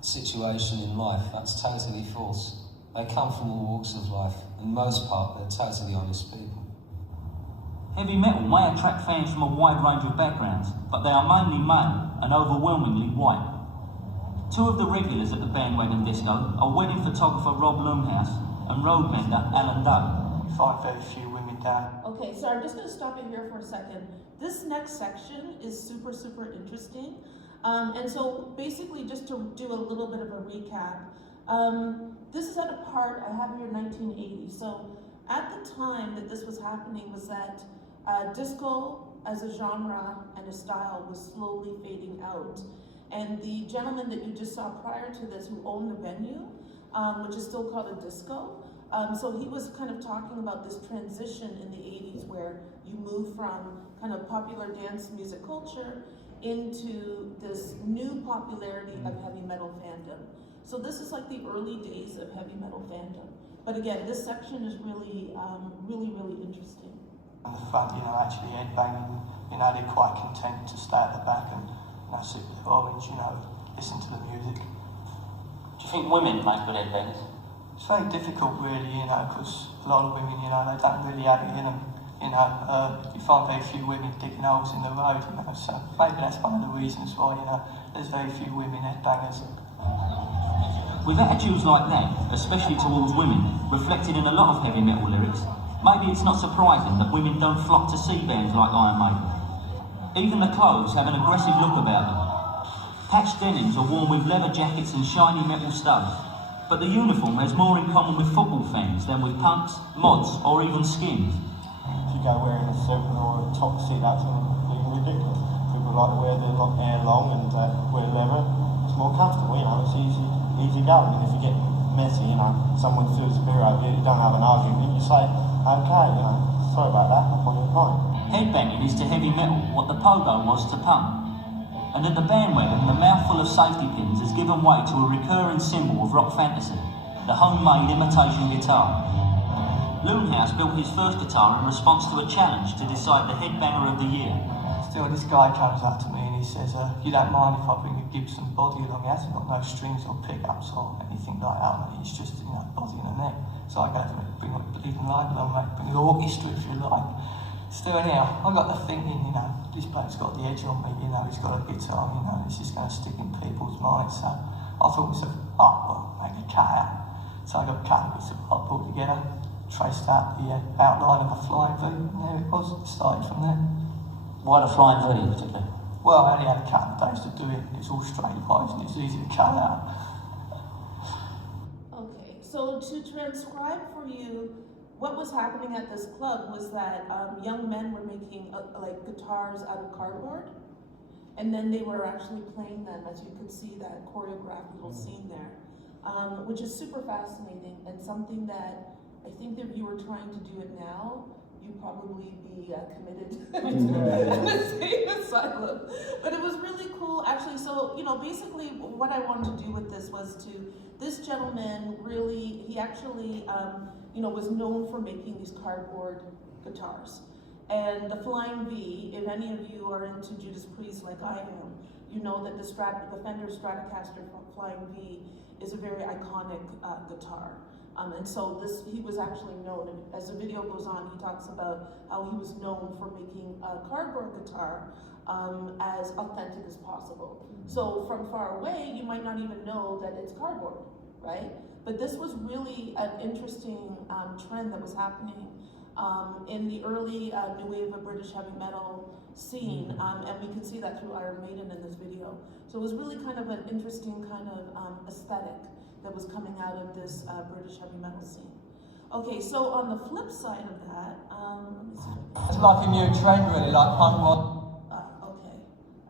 situation in life. That's totally false. They come from all walks of life. In most part, they're totally honest people. Heavy metal may attract fans from a wide range of backgrounds, but they are mainly male and overwhelmingly white. 2 of the regulars at the Bandwagon Disco are wedding photographer Rob Loomhouse and road mender Alan Doe. You find very few women down. Okay, so I'm just going to stop it here for a second. This next section is super, super interesting. And so basically just to do a little bit of a recap, this is at a part I have here in 1980. So at the time that this was happening was that disco as a genre and a style was slowly fading out. And the gentleman that you just saw prior to this who owned the venue, which is still called a disco, so he was kind of talking about this transition in the 80s where you move from kind of popular dance music culture into this new popularity of heavy metal fandom. So this is like the early days of heavy metal fandom. But again, this section is really, really interesting. On the front, you know, actually headbanging, you know, they're quite content to stay at the back and sit with orange, you know, listen to the music. Do you think women make good headbangers? It's very difficult really, you know, because a lot of women, you know, they don't really have it in them. You know, you find very few women digging holes in the road, you know, so maybe that's one of the reasons why, you know, there's very few women headbangers. With attitudes like that, especially towards women, reflected in a lot of heavy metal lyrics, maybe it's not surprising that women don't flock to see bands like Iron Maiden. Even the clothes have an aggressive look about them. Patched denims are worn with leather jackets and shiny metal studs, But the uniform has more in common with football fans than with punks, mods, or even skins. If you go wearing a suit or a top suit, that's ridiculous. People like to wear their hair long and wear leather. It's more comfortable, you know, it's easy going. And if you get messy, you know, someone feels a beer over you don't have an argument, you say, okay, you know, sorry about that, I'll put you in line. Headbanging is to heavy metal what the pogo was to punk. And at the bandwagon, the mouthful of safety pins has given way to a recurring symbol of rock fantasy, the homemade imitation guitar. Loonhouse built his first guitar in response to a challenge to decide the headbanger of the year. Still, this guy comes up to me and he says, you don't mind if I bring a Gibson body along? He hasn't got no strings or pickups or anything like that, mate. It's just, you know, body and a neck. So I go to him, bring a bleeding line along, mate. Bring an orchestra if you like. Still, anyhow, I got the thinking, you know, this bloke's got the edge on me, you know, he's got a guitar, you know, this is going to stick in people's minds. So I thought to myself, oh, well, make a cut out. So I got a cut bits of I pulled together, traced out the outline of a flying V, and there it was. It started from there. Why the flying V in particular? Well, I only had a couple of days to do it. It's all straight lines and it's easy to cut out. Okay, so to transcribe for you, what was happening at this club was that young men were making like guitars out of cardboard, and then they were actually playing them, as you could see that choreographed little scene there, which is super fascinating and something that I think that if you were trying to do it now, you'd probably be committed in the same asylum. But it was really cool, actually. So, you know, basically what I wanted to do with this was this gentleman really, he actually, you know, was known for making these cardboard guitars. And the Flying V, if any of you are into Judas Priest like I am, you know that the Fender Stratocaster Flying V is a very iconic guitar. And so he was actually known, and as the video goes on, he talks about how he was known for making a cardboard guitar as authentic as possible. So from far away, you might not even know that it's cardboard, right? But this was really an interesting trend that was happening in the early new wave of British heavy metal scene, and we can see that through Iron Maiden in this video. So it was really kind of an interesting kind of aesthetic that was coming out of this British heavy metal scene. Okay, so on the flip side of that, let me see. It's like a new trend, really, like punk rock. Okay,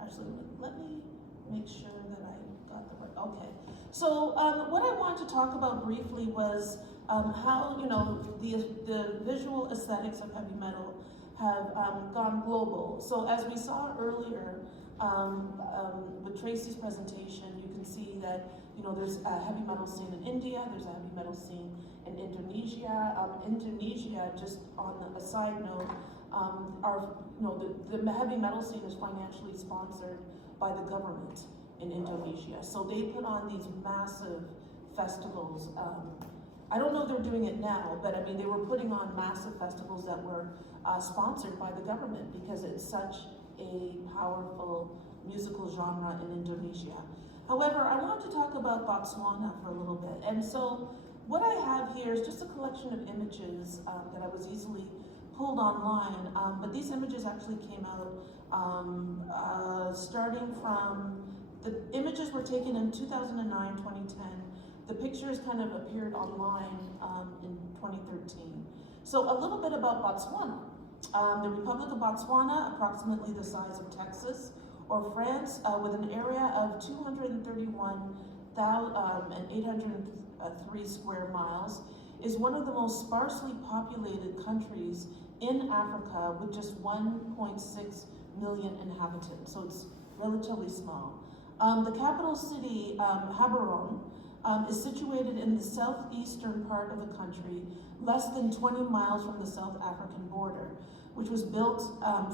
actually, let me make sure that I got the right. Okay, so what I wanted to talk about briefly was how, you know, the visual aesthetics of heavy metal have gone global. So as we saw earlier with Tracey's presentation, you can see that, you know, there's a heavy metal scene in India, there's a heavy metal scene in Indonesia. Indonesia, just on a side note, the heavy metal scene is financially sponsored by the government in Indonesia. So they put on these massive festivals. I don't know if they're doing it now, but I mean, they were putting on massive festivals that were sponsored by the government because it's such a powerful musical genre in Indonesia. However, I want to talk about Botswana for a little bit. And so what I have here is just a collection of images that I was easily pulled online, but these images actually came out starting from, the images were taken in 2009, 2010. The pictures kind of appeared online in 2013. So a little bit about Botswana. The Republic of Botswana, approximately the size of Texas or France, with an area of 231,803 square miles, is one of the most sparsely populated countries in Africa with just 1.6 million inhabitants, so it's relatively small. The capital city, Gaborone, is situated in the southeastern part of the country, less than 20 miles from the South African border, which was built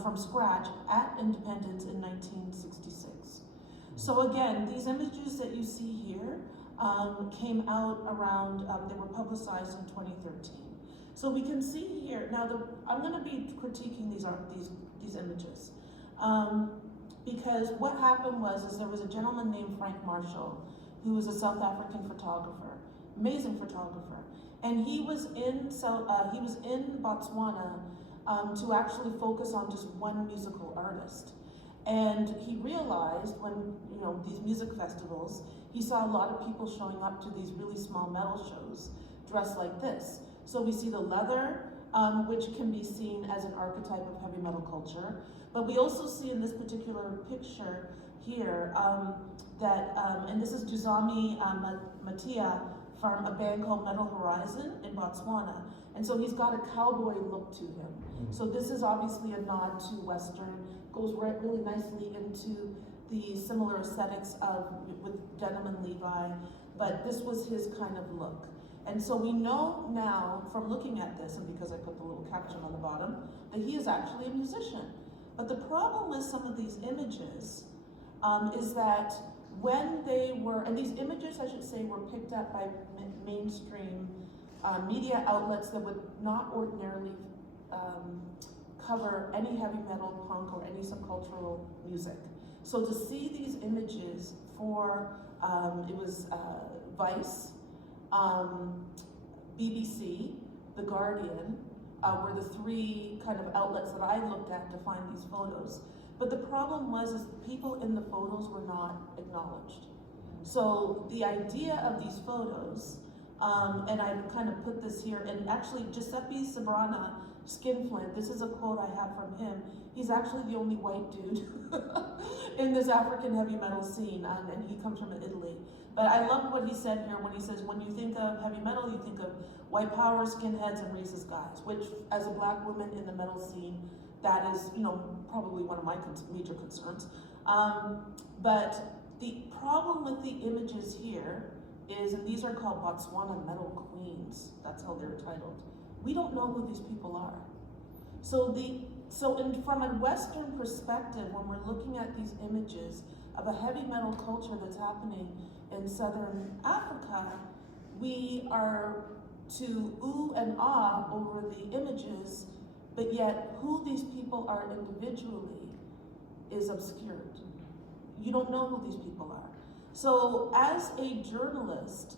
from scratch at independence in 1966. So again, these images that you see here came out around, they were publicized in 2013. So we can see here, now I'm gonna be critiquing these images. Because what happened was there was a gentleman named Frank Marshall, who was a South African photographer, amazing photographer, and he was in Botswana to actually focus on just one musical artist. And he realized when, you know, these music festivals, he saw a lot of people showing up to these really small metal shows dressed like this. So we see the leather, which can be seen as an archetype of heavy metal culture. But we also see in this particular picture here and this is Duzami Matia from a band called Metal Horizon in Botswana. And so he's got a cowboy look to him. So this is obviously a nod to Western, goes really nicely into the similar aesthetics with denim and Levi, but this was his kind of look. And so we know now from looking at this, and because I put the little caption on the bottom, that he is actually a musician. But the problem with some of these images is that when they were, and these images, I should say, were picked up by mainstream media outlets that would not ordinarily cover any heavy metal, punk, or any subcultural music. So to see these images for, it was Vice, BBC, The Guardian, were the three kind of outlets that I looked at to find these photos. But the problem was is the people in the photos were not acknowledged. So the idea of these photos, and I kind of put this here, and actually Giuseppe Sabrana, Skinflint, this is a quote I have from him. He's actually the only white dude in this African heavy metal scene, and he comes from Italy. But I love what he said here when he says, when you think of heavy metal, you think of white power, skinheads, and racist guys, which as a black woman in the metal scene, that is, probably one of my major concerns. But the problem with the images here is, and these are called Botswana Metal Queens, that's how they're titled. We don't know who these people are. From a Western perspective, when we're looking at these images of a heavy metal culture that's happening in Southern Africa, we are to ooh and ah over the images, but yet who these people are individually is obscured. You don't know who these people are. So as a journalist,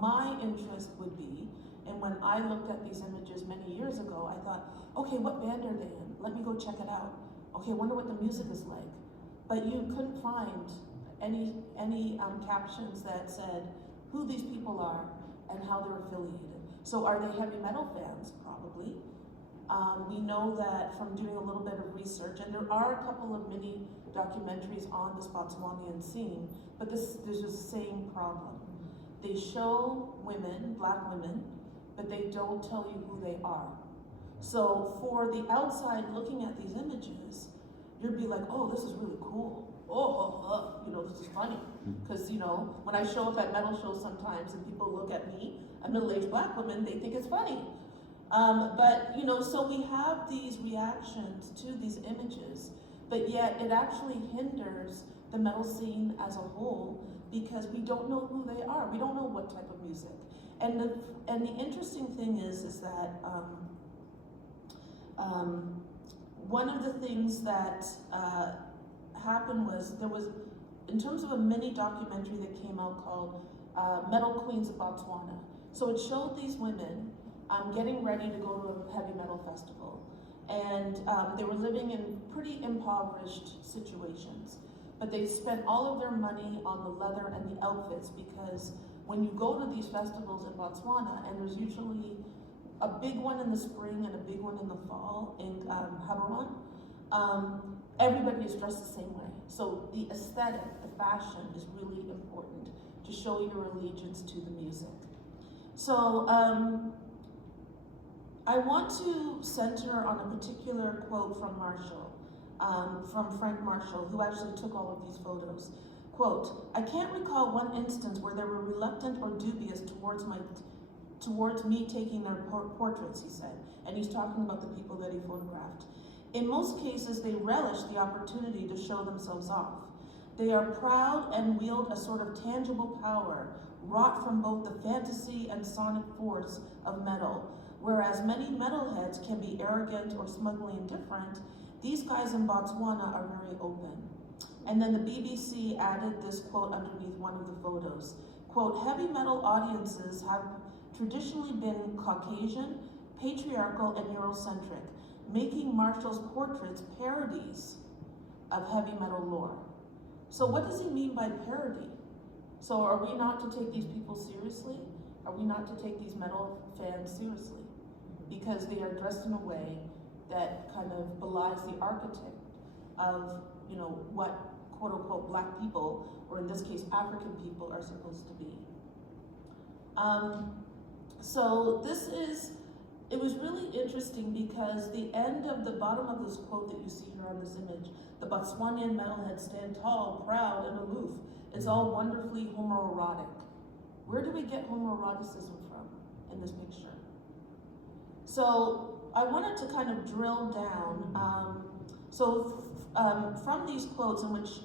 my interest would be, and when I looked at these images many years ago, I thought, okay, what band are they in? Let me go check it out. Okay, wonder what the music is like. But you couldn't find any captions that said who these people are and how they're affiliated. So are they heavy metal fans? Probably. We know that from doing a little bit of research, and there are a couple of mini documentaries on this Botswanian scene, but there's the same problem. They show women, black women, but they don't tell you who they are. So for the outside looking at these images, you'd be like, oh, this is really cool. This is funny. Because, when I show up at metal shows sometimes and people look at me, a middle-aged black woman, they think it's funny. So we have these reactions to these images, but yet it actually hinders the metal scene as a whole because we don't know who they are. We don't know what type of music. And the interesting thing is that one of the things that happened was there was, in terms of a mini documentary that came out called Metal Queens of Botswana. So it showed these women getting ready to go to a heavy metal festival. And they were living in pretty impoverished situations. But they spent all of their money on the leather and the outfits because when you go to these festivals in Botswana, and there's usually a big one in the spring and a big one in the fall in Gaborone, everybody is dressed the same way. So the aesthetic, the fashion is really important to show your allegiance to the music. So I want to center on a particular quote from Marshall, from Frank Marshall, who actually took all of these photos. Quote, I can't recall one instance where they were reluctant or dubious towards me taking their portraits, he said. And he's talking about the people that he photographed. In most cases, they relish the opportunity to show themselves off. They are proud and wield a sort of tangible power, wrought from both the fantasy and sonic force of metal. Whereas many metalheads can be arrogant or smugly indifferent, these guys in Botswana are very open. And then the BBC added this quote underneath one of the photos. Quote, heavy metal audiences have traditionally been Caucasian, patriarchal, and Eurocentric, making Marshall's portraits parodies of heavy metal lore. So what does he mean by parody? So are we not to take these people seriously? Are we not to take these metal fans seriously? Because they are dressed in a way that kind of belies the archetype of, you know, what quote unquote black people, or in this case African people, are supposed to be. So it was really interesting because the end of the bottom of this quote that you see here on this image, the Botswanian metalheads stand tall, proud, and aloof. It's all wonderfully homoerotic. Where do we get homoeroticism from in this picture? So I wanted to kind of drill down. From these quotes in which,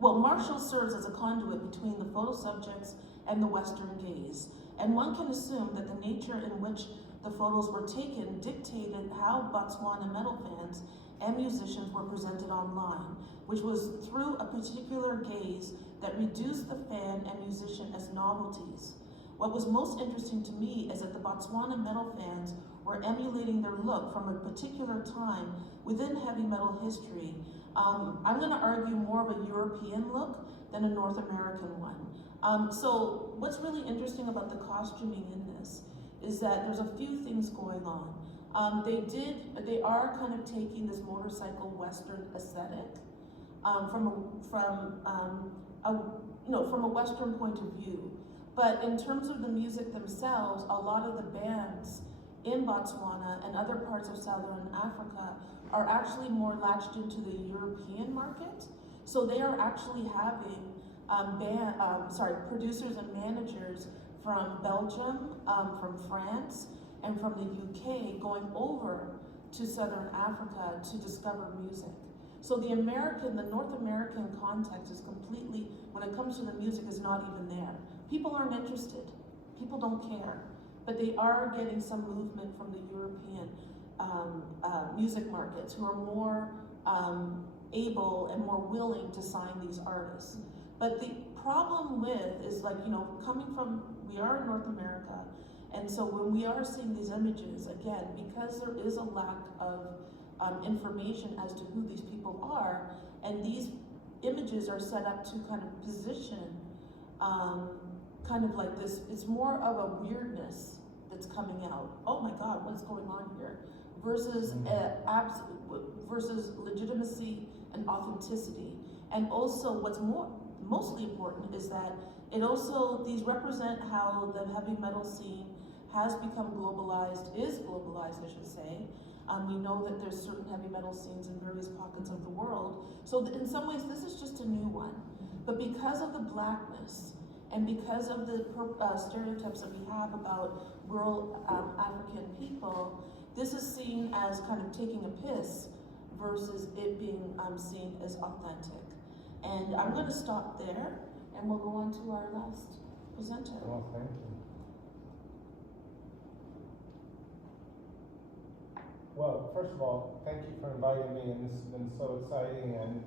Marshall serves as a conduit between the photo subjects and the Western gaze. And one can assume that the nature in which the photos were taken dictated how Botswana metal fans and musicians were presented online, which was through a particular gaze that reduced the fan and musician as novelties. What was most interesting to me is that the Botswana metal fans were emulating their look from a particular time within heavy metal history. I'm gonna argue more of a European look than a North American one. So what's really interesting about the costuming in this is that there's a few things going on. They are kind of taking this motorcycle Western aesthetic from a Western point of view. But in terms of the music themselves, a lot of the bands in Botswana and other parts of Southern Africa are actually more latched into the European market. So they are actually having producers and managers from Belgium, from France, and from the UK going over to Southern Africa to discover music. So the North American context is completely, when it comes to the music, is not even there. People aren't interested. People don't care. But they are getting some movement from the European music markets who are more able and more willing to sign these artists. But the problem is we are in North America, and so when we are seeing these images, again, because there is a lack of information as to who these people are, and these images are set up to kind of position kind of like this, it's more of a weirdness that's coming out. Oh my God, what's going on here? Versus versus legitimacy and authenticity. And also what's mostly important is that these represent how the heavy metal scene has become is globalized, I should say. We know that there's certain heavy metal scenes in various pockets of the world. So in some ways, this is just a new one. But because of the blackness, and because of the stereotypes that we have about rural African people, this is seen as kind of taking a piss versus it being seen as authentic. And I'm going to stop there, and we'll go on to our last presenter. Well, thank you. Well, first of all, thank you for inviting me, and this has been so exciting. And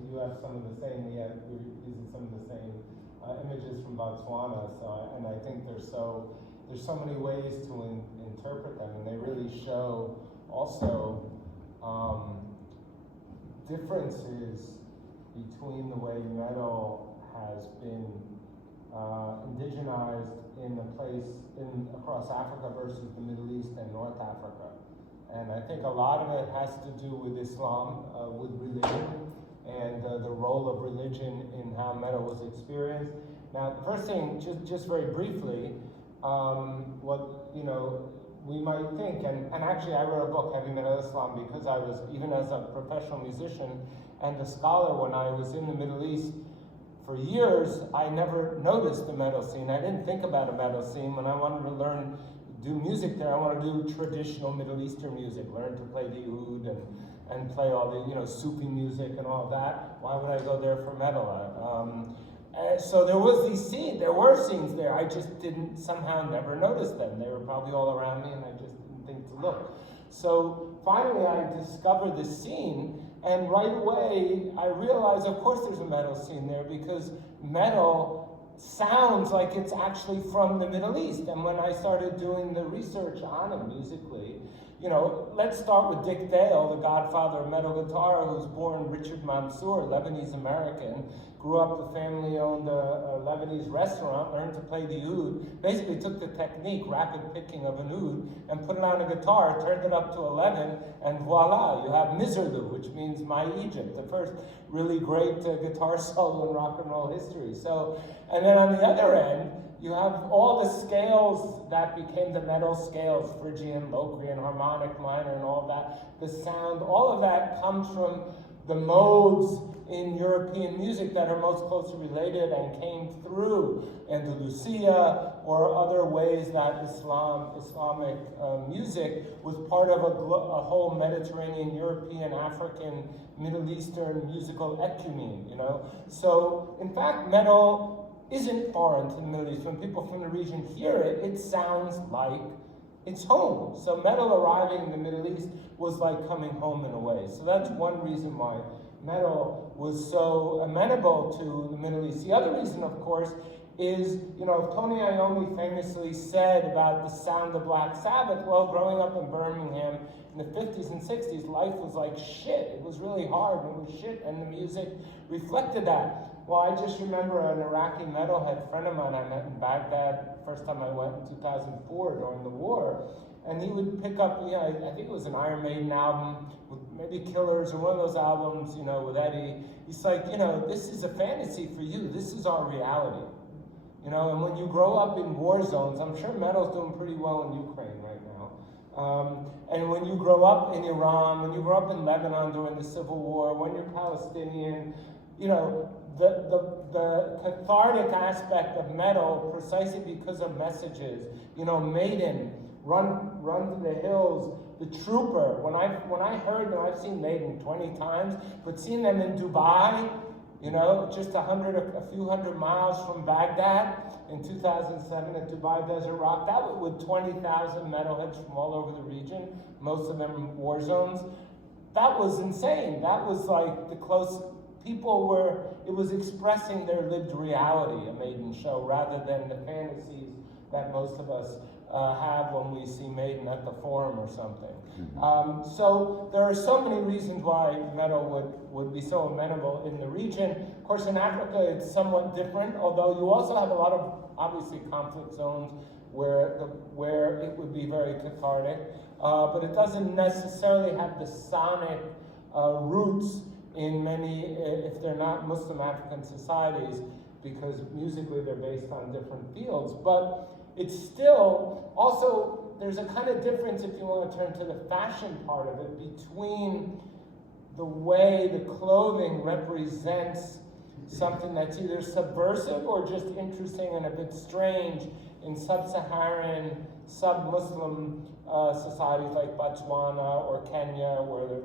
you have some of the same. You're using some of the same images from Botswana. And I think there's so many ways to interpret them, and they really show also differences between the way metal has been indigenized across Africa versus the Middle East and North Africa. And I think a lot of it has to do with Islam, with religion, and the role of religion in how metal was experienced. Now, the first thing, just very briefly, we might think, and actually I wrote a book, Heavy Metal Islam, because I was, even as a professional musician and a scholar, when I was in the Middle East, for years, I never noticed the metal scene. I didn't think about a metal scene. When I wanted to do music there, I wanted to do traditional Middle Eastern music, learn to play the oud and play all the, Sufi music and all of that. Why would I go there for metal? So there were scenes there. I just didn't somehow never notice them. They were probably all around me, and I just didn't think to look. So finally, I discovered this scene. And right away, I realized, of course, there's a metal scene there, because metal sounds like it's actually from the Middle East. And when I started doing the research on it musically, let's start with Dick Dale, the godfather of metal guitar, who's born Richard Mansour, Lebanese American, grew up, the family owned a Lebanese restaurant, learned to play the oud, basically took the technique, rapid picking of an oud, and put it on a guitar, turned it up to 11, and voila, you have Miserlou, which means My Egypt, the first really great guitar solo in rock and roll history. So, and then on the other end, you have all the scales that became the metal scales, Phrygian, Locrian, harmonic, minor, and all of that. The sound, all of that comes from the modes in European music that are most closely related and came through Andalusia or other ways that Islamic music was part of a whole Mediterranean, European, African, Middle Eastern musical ecumene, you know? So, in fact, metal isn't foreign to the Middle East. When people from the region hear it, it sounds like it's home. So metal arriving in the Middle East was like coming home in a way. So that's one reason why metal was so amenable to the Middle East. The other reason, of course, is, you know, Tony Iommi famously said about the sound of Black Sabbath, well, growing up in Birmingham in the 50s and 60s, life was like shit. It was really hard, and it was shit, and the music reflected that. Well, I just remember an Iraqi metalhead friend of mine I met in Baghdad, first time I went in 2004 during the war, and he would pick up, you know, I think it was an Iron Maiden album, with maybe Killers, or one of those albums, you know, with Eddie. He's like, you know, this is a fantasy for you. This is our reality. You know, and when you grow up in war zones, I'm sure metal's doing pretty well in Ukraine right now. And when you grow up in Iran, when you grow up in Lebanon during the Civil War, when you're Palestinian, you know, the cathartic aspect of metal, precisely because of messages, you know, Maiden, Run to the Hills, The Trooper. When I heard them, I've seen Maiden 20 times, but seeing them in Dubai, you know, just a few hundred miles from Baghdad in 2007 at Dubai Desert Rock, that was with 20,000 metalheads from all over the region, most of them in war zones. That was insane. That was like the close. People were, it was expressing their lived reality, a Maiden show, rather than the fantasies that most of us have when we see Maiden at the Forum or something. So there are so many reasons why metal would be so amenable in the region. Of course, in Africa, it's somewhat different, although you also have a lot of, obviously, conflict zones where it would be very cathartic, but it doesn't necessarily have the sonic roots in many, if they're not Muslim African societies, because musically they're based on different fields. But it's still, also, there's a kind of difference, if you want to turn to the fashion part of it, between the way the clothing represents something that's either subversive or just interesting and a bit strange in sub-Saharan, sub-Muslim societies like Botswana or Kenya, where the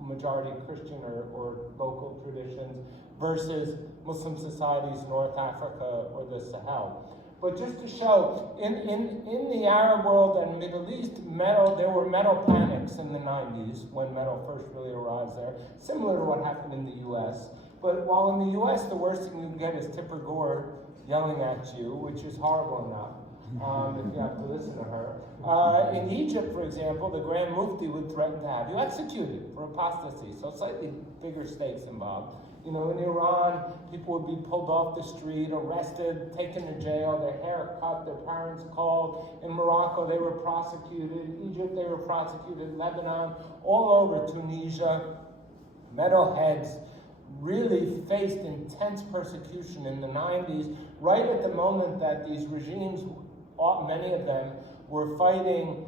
majority Christian or local traditions, versus Muslim societies in North Africa or the Sahel. But just to show, in the Arab world and Middle East, metal, there were metal panics in the 90s when metal first really arrives there, similar to what happened in the US. But while in the US, the worst thing you can get is Tipper Gore yelling at you, which is horrible enough. If you have to listen to her. In Egypt, for example, the Grand Mufti would threaten to have you executed for apostasy, so slightly bigger stakes involved. You know, in Iran, people would be pulled off the street, arrested, taken to jail, their hair cut, their parents called. In Morocco, they were prosecuted. In Egypt, they were prosecuted. Lebanon, all over Tunisia, metalheads really faced intense persecution in the 90s, right at the moment that these regimes, many of them, were fighting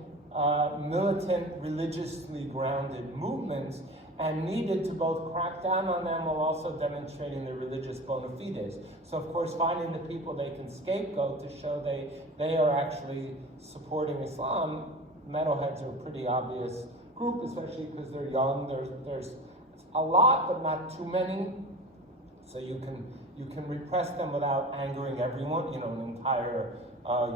militant, religiously grounded movements and needed to both crack down on them while also demonstrating their religious bona fides. So, of course, finding the people they can scapegoat to show they are actually supporting Islam, metalheads are a pretty obvious group, especially because they're young. There's a lot, but not too many. So you can repress them without angering everyone, you know, an entire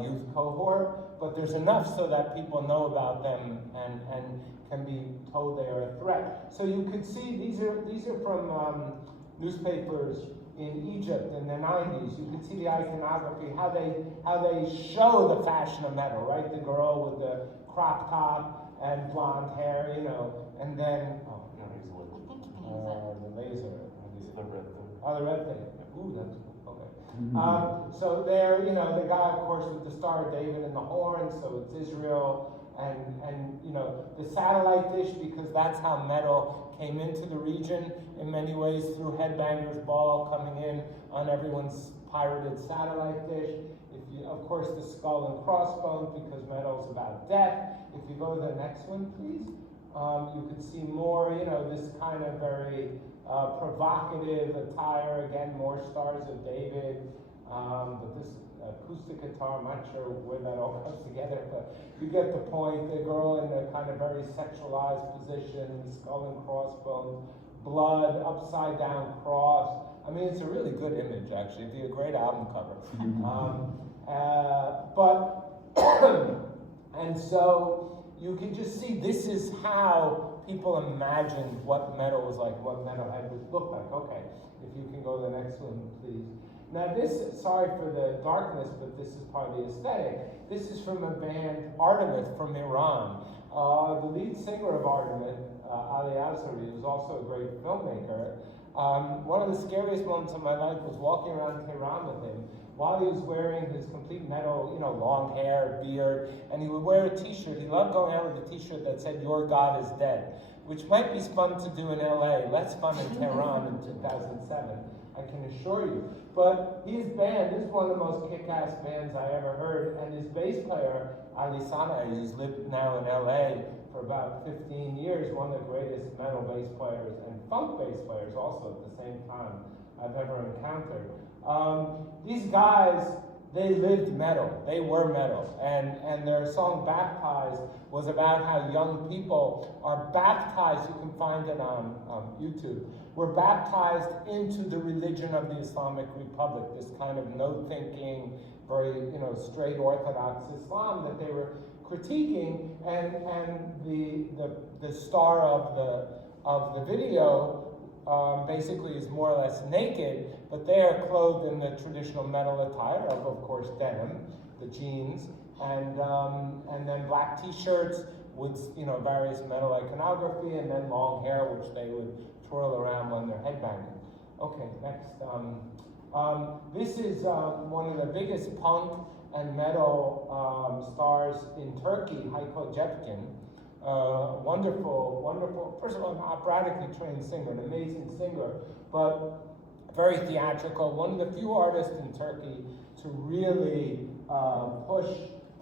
youth cohort, but there's enough so that people know about them and can be told they are a threat. So you could see these are from newspapers in Egypt in the 90s. You can see the iconography, how they show the fashion of metal, right? The girl with the crop top and blonde hair, you know, and then I think you can use it. the laser. The Oh, the red thing. Ooh, that's cool. Okay. So there, you know, the guy, of course, with the Star of David and the horn, so it's Israel. And you know, the satellite dish, because that's how metal came into the region in many ways, through Headbangers Ball coming in on everyone's pirated satellite dish. If you, of course, the skull and crossbones, because metal's about death. If you go to the next one, please, you could see more, you know, this kind of very provocative attire. Again, more Stars of David, but this acoustic guitar, I'm not sure where that all comes together, but you get the point. The girl in a kind of very sexualized position, skull and crossbones, blood, upside down cross. I mean, it's a really good image, actually. It'd be a great album cover. And so you can just see this is how people imagined what metal was like, what metalhead would look like. Okay, if you can go to the next one, please. Now this, sorry for the darkness, but this is part of the aesthetic. This is from a band, Artemis, from Iran. The lead singer of Artemis, Ali Azari, who's also a great filmmaker. One of the scariest moments of my life was walking around Tehran with him while he was wearing his complete metal, you know, long hair, beard, and he would wear a t-shirt. He loved going out with a t-shirt that said, "Your God is dead," which might be fun to do in LA, less fun in Tehran in 2007. I can assure you. But his band, this is one of the most kick-ass bands I ever heard, and his bass player, Ali Sanai, who's lived now in LA for about 15 years, one of the greatest metal bass players and funk bass players also at the same time I've ever encountered. These guys, they lived metal, they were metal, and their song Baptized was about how young people are baptized, you can find it on YouTube, were baptized into the religion of the Islamic Republic, this kind of no-thinking, very, you know, straight Orthodox Islam that they were critiquing, and the star of the video basically is more or less naked, but they are clothed in the traditional metal attire of course, denim, the jeans, and then black t-shirts with, you know, various metal iconography, and then long hair, which they would twirl around when they're headbanging. Okay, next. This is one of the biggest punk and metal stars in Turkey, Hayko Cepkin. Wonderful, first of all, an operatically trained singer, an amazing singer, but very theatrical. One of the few artists in Turkey to really push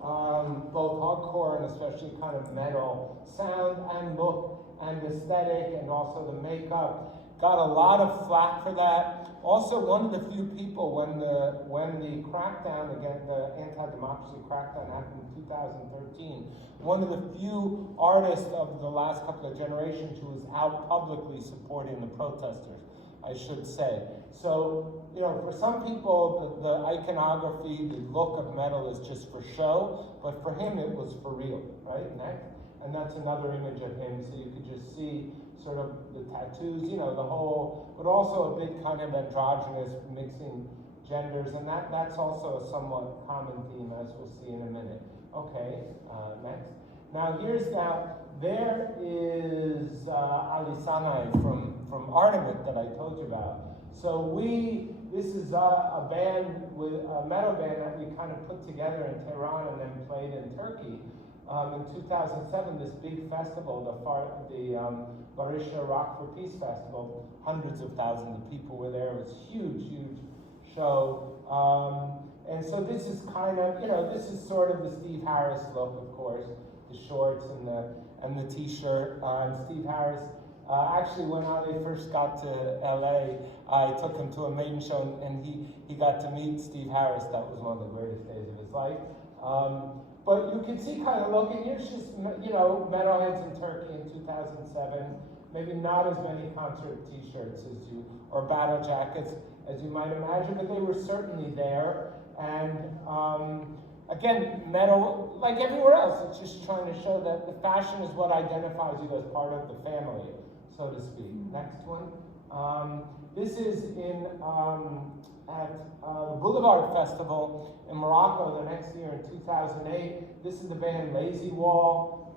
both hardcore and especially kind of metal sound and look and aesthetic, and also the makeup. Got a lot of flack for that. Also, one of the few people when the crackdown against the anti-democracy crackdown happened in 2013, one of the few artists of the last couple of generations who was out publicly supporting the protesters, I should say. So, you know, for some people, the iconography, the look of metal is just for show, but for him it was for real, right? Next. And that's another image of him, so you could just see sort of the tattoos, you know, the whole, but also a bit kind of androgynous, mixing genders, and that's also a somewhat common theme, as we'll see in a minute. Okay, next. Now there is Ali Sanai from Artemis that I told you about. So this is a band, a metal band that we kind of put together in Tehran and then played in Turkey. In 2007, this big festival, the Barisha Rock for Peace Festival, hundreds of thousands of people were there. It was a huge show. And so this is kind of, you know, this is sort of the Steve Harris look, of course, the shorts and the t-shirt. And Steve Harris, actually when I first got to LA, I took him to a Maiden show, and he got to meet Steve Harris. That was one of the greatest days of his life. But you can see kind of looking, here's just, you know, metalheads in Turkey in 2007. Maybe not as many concert t-shirts or battle jackets as you might imagine, but they were certainly there. And again, metal, like everywhere else, it's just trying to show that the fashion is what identifies you as part of the family, so to speak. Next one. This is at the Boulevard Festival in Morocco the next year in 2008. This is the band Lazy Wall,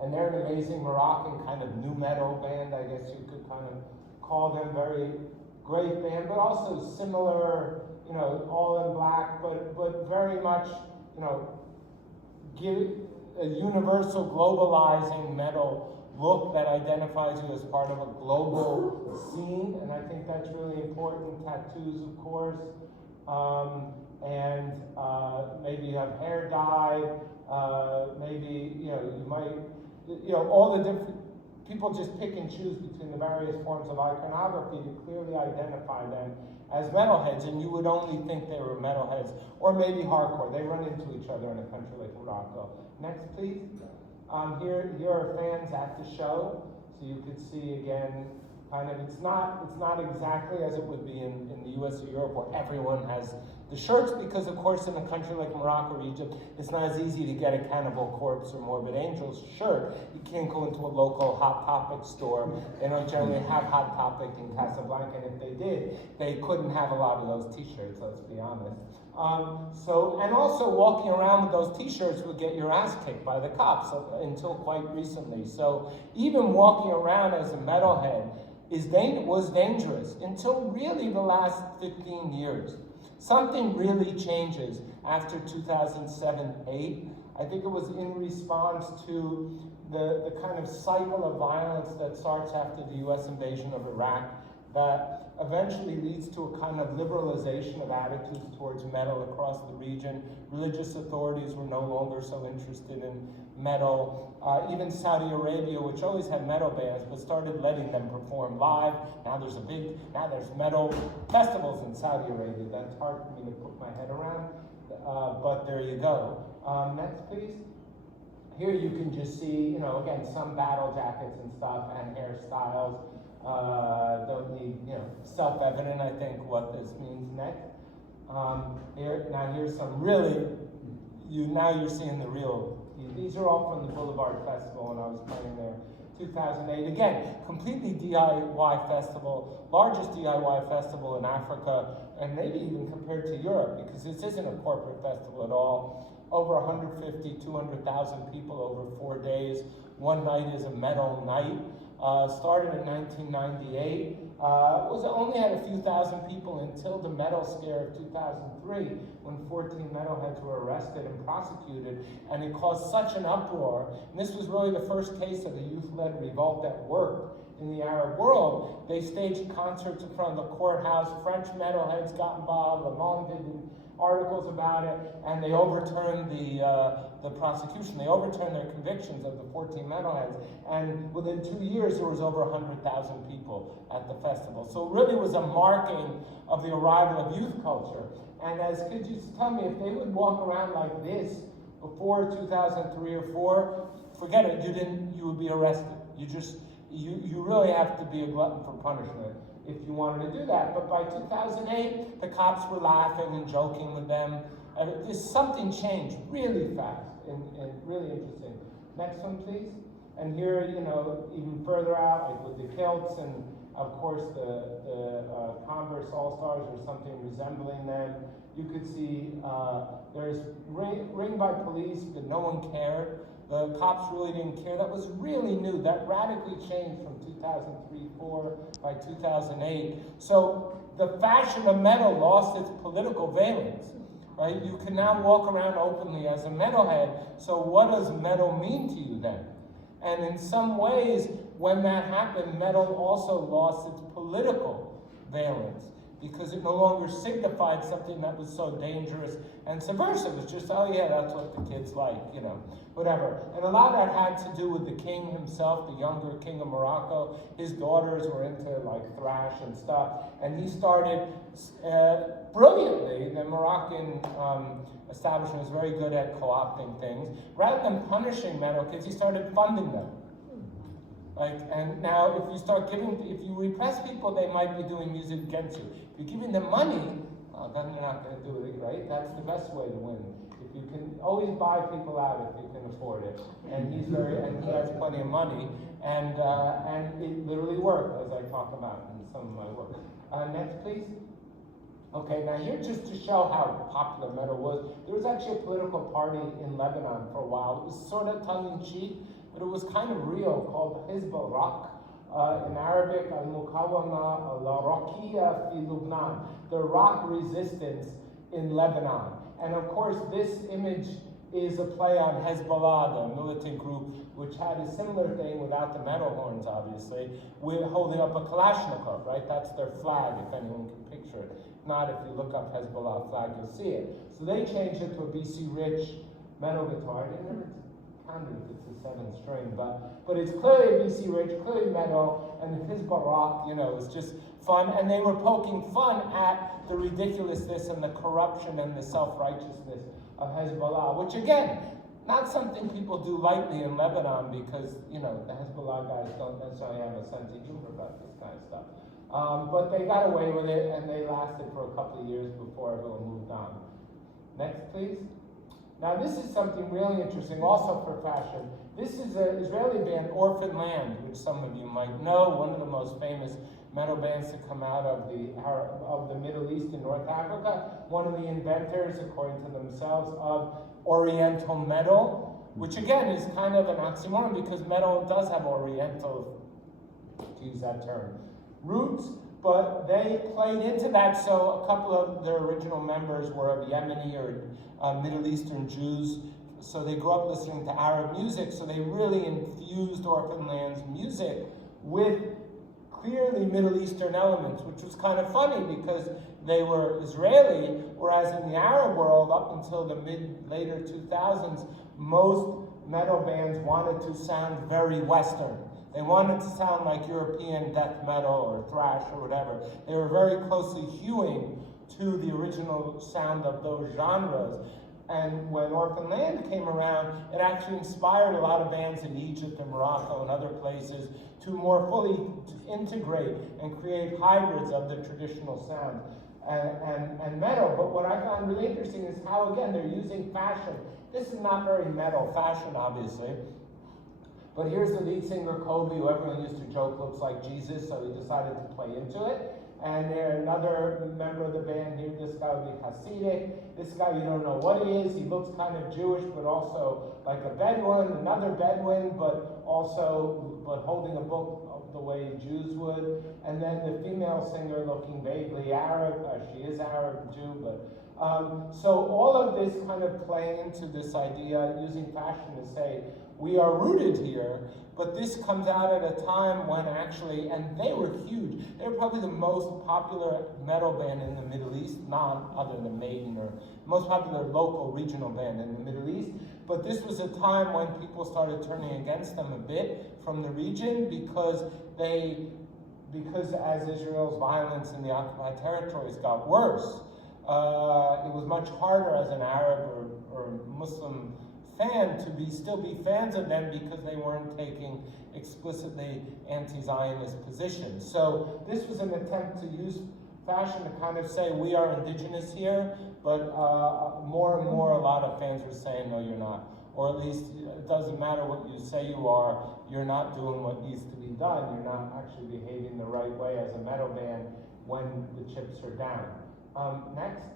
and they're an amazing Moroccan kind of new metal band, I guess you could kind of call them very great band, but also similar, you know, all in black, but very much, you know, give a universal globalizing metal look that identifies you as part of a global scene, and I think that's really important. Tattoos, of course, and maybe you have hair dye, maybe, you know, you might, you know, all the different, people just pick and choose between the various forms of iconography to clearly identify them as metalheads, and you would only think they were metalheads, or maybe hardcore. They run into each other in a country like Morocco. Next, please. Here are fans at the show, so you could see again, kind of, it's not exactly as it would be in the US or Europe where everyone has the shirts, because of course in a country like Morocco or Egypt, it's not as easy to get a Cannibal Corpse or Morbid Angels shirt. You can't go into a local Hot Topic store. They don't generally have Hot Topic in Casablanca, and if they did, they couldn't have a lot of those t-shirts, let's be honest. And also walking around with those t-shirts would get your ass kicked by the cops until quite recently. So even walking around as a metalhead was dangerous until really the last 15 years. Something really changes after 2007-8. I think it was in response to the kind of cycle of violence that starts after the US invasion of Iraq that eventually leads to a kind of liberalization of attitudes towards metal across the region. Religious authorities were no longer so interested in metal. Even Saudi Arabia, which always had metal bands, but started letting them perform live. Now there's metal festivals in Saudi Arabia. That's hard for me to put my head around, but there you go. Next, please. Here you can just see, you know, again, some battle jackets and stuff and hairstyles. Don't need, you know, self-evident, I think, what this means next. Here's some really, now you're seeing the real, these are all from the Boulevard Festival when I was playing there, 2008. Again, completely DIY festival, largest DIY festival in Africa, and maybe even compared to Europe, because this isn't a corporate festival at all. Over 150, 200,000 people over 4 days. One night is a metal night. Started in 1998. Only had a few thousand people until the metal scare of 2003, when 14 metalheads were arrested and prosecuted, and it caused such an uproar. And this was really the first case of a youth-led revolt that worked in the Arab world. They staged concerts in front of the courthouse. French metalheads got involved. Le Monde did articles about it, and they overturned the prosecution. They overturned their convictions of the 14 metalheads, and within 2 years there was over 100,000 people at the festival. So it really was a marking of the arrival of youth culture. And as kids used to tell me, if they would walk around like this before 2003 or 4, forget it, you would be arrested. You really have to be a glutton for punishment if you wanted to do that. But by 2008, the cops were laughing and joking with them. Something changed really fast and really interesting. Next one, please. And here, you know, even further out, like with the kilts and, of course, the Converse All-Stars or something resembling them. You could see there's ring by police, but no one cared. The cops really didn't care. That was really new. That radically changed from 2003-4 by 2008. So the fashion of metal lost its political valence, right? You can now walk around openly as a metalhead. So what does metal mean to you then? And in some ways, when that happened, metal also lost its political valence, because it no longer signified something that was so dangerous and subversive. It's just, oh yeah, that's what the kids like, you know, whatever. And a lot of that had to do with the king himself, the younger king of Morocco. His daughters were into like thrash and stuff, and he started brilliantly. The Moroccan establishment was very good at co-opting things. Rather than punishing metal kids, he started funding them. And now if you repress people, they might be doing music against you. If you're giving them money, then they're not going to do it, right? That's the best way to win. If you can always buy people out if you can afford it. And he has plenty of money, and it literally worked, as I talk about in some of my work. Next, please. Okay, now here just to show how popular metal was, there was actually a political party in Lebanon for a while. It was sort of tongue-in-cheek, but it was kind of real, called Hizbul Rock, in Arabic, al-Muqawama al-Raqiya fi Lubnan, the rock resistance in Lebanon. And of course, this image is a play on Hezbollah, the militant group, which had a similar thing without the metal horns, obviously, with holding up a Kalashnikov, right? That's their flag, if anyone can picture it. If not, if you look up Hezbollah flag, you'll see it. So they changed it to a BC Rich metal guitar. I never counted if it's a 7-string, but it's clearly a BC Rich, clearly metal, and Hezbollah, you know, is just fun. And they were poking fun at the ridiculousness and the corruption and the self-righteousness of Hezbollah, which again, not something people do lightly in Lebanon because, you know, the Hezbollah guys don't necessarily have a sense of humor about this kind of stuff. But they got away with it and they lasted for a couple of years before everyone moved on. Next, please. Now this is something really interesting also for fashion. This is an Israeli band, Orphan Land, which some of you might know, one of the most famous metal bands to come out of the Middle East and North Africa, one of the inventors, according to themselves, of Oriental metal, which again is kind of an oxymoron because metal does have Oriental, to use that term, roots, but they played into that. So a couple of their original members were of Yemeni or Middle Eastern Jews, so they grew up listening to Arab music, so they really infused Orphan Land's music with clearly Middle Eastern elements, which was kind of funny because they were Israeli, whereas in the Arab world, up until the later 2000s, most metal bands wanted to sound very Western. They wanted to sound like European death metal or thrash or whatever. They were very closely hewing to the original sound of those genres. And when Orphan Land came around, it actually inspired a lot of bands in Egypt and Morocco and other places to more fully integrate and create hybrids of the traditional sound and metal. But what I found really interesting is how, again, they're using fashion. This is not very metal fashion, obviously. But here's the lead singer, Kobe, who everyone used to joke looks like Jesus, so he decided to play into it. And there's another member of the band here, this guy would be Hasidic. This guy, you don't know what he is. He looks kind of Jewish, but also like a Bedouin, another Bedouin, but holding a book the way Jews would. And then the female singer looking vaguely Arab. She is Arab, Jew, but so all of this kind of playing into this idea, using fashion to say, we are rooted here, but this comes out at a time when actually, and they were huge, they were probably the most popular metal band in the Middle East, not other than Maiden, or most popular local regional band in the Middle East, but this was a time when people started turning against them a bit from the region because as Israel's violence in the occupied territories got worse, it was much harder as an Arab or Muslim fan to still be fans of them because they weren't taking explicitly anti-Zionist positions. So this was an attempt to use fashion to kind of say we are indigenous here, but more and more a lot of fans were saying no, you're not. Or at least it doesn't matter what you say you are, you're not doing what needs to be done. You're not actually behaving the right way as a metal band when the chips are down. Next.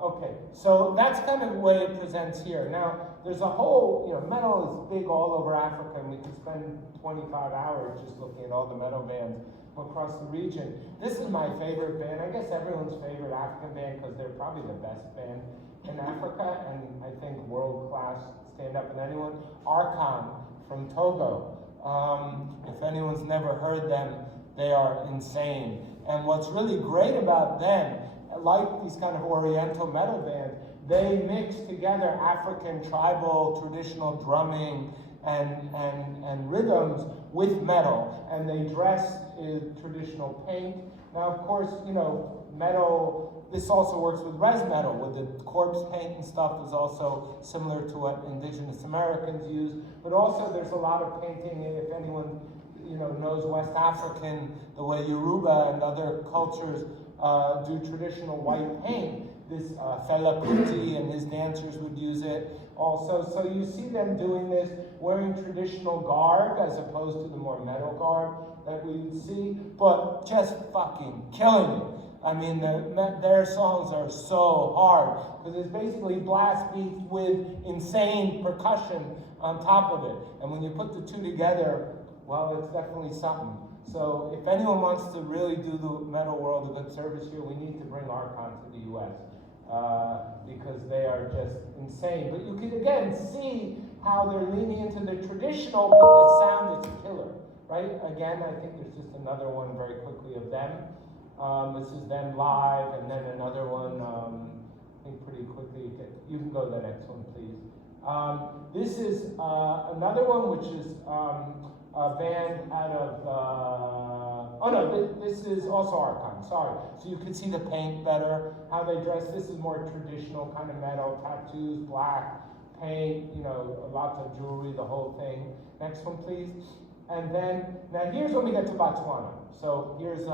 Okay, so that's kind of the way it presents here. Now, there's a whole, metal is big all over Africa, and we could spend 25 hours just looking at all the metal bands across the region. This is my favorite band, I guess everyone's favorite African band, because they're probably the best band in Africa, and I think world-class, stand up and anyone. Archon from Togo. If anyone's never heard them, they are insane. And what's really great about them, like these kind of Oriental metal bands, they mix together African tribal traditional drumming and rhythms with metal, and they dress in traditional paint. Now, of course, metal, this also works with res metal, with the corpse paint and stuff is also similar to what indigenous Americans use, but also there's a lot of painting, if anyone knows West African, the way Yoruba and other cultures do traditional white paint. This Fela Kuti and his dancers would use it also. So you see them doing this, wearing traditional garb as opposed to the more metal garb that we would see, but just fucking killing it. I mean, their songs are so hard because it's basically blast beats with insane percussion on top of it. And when you put the two together, well, it's definitely something. So if anyone wants to really do the metal world a good service here, we need to bring Archon to the US because they are just insane. But you can again see how they're leaning into the traditional, but the sound is killer, right? Again, I think there's just another one very quickly of them. This is them live, and then another one, I think pretty quickly, you can go to the next one, please. This is another one, which is a band out of, oh no, this is also Archon, sorry. So you can see the paint better, how they dress. This is more traditional kind of metal, tattoos, black, paint, you know, lots of jewelry, the whole thing. Next one, please. And then, now here's when we get to Botswana. So here's,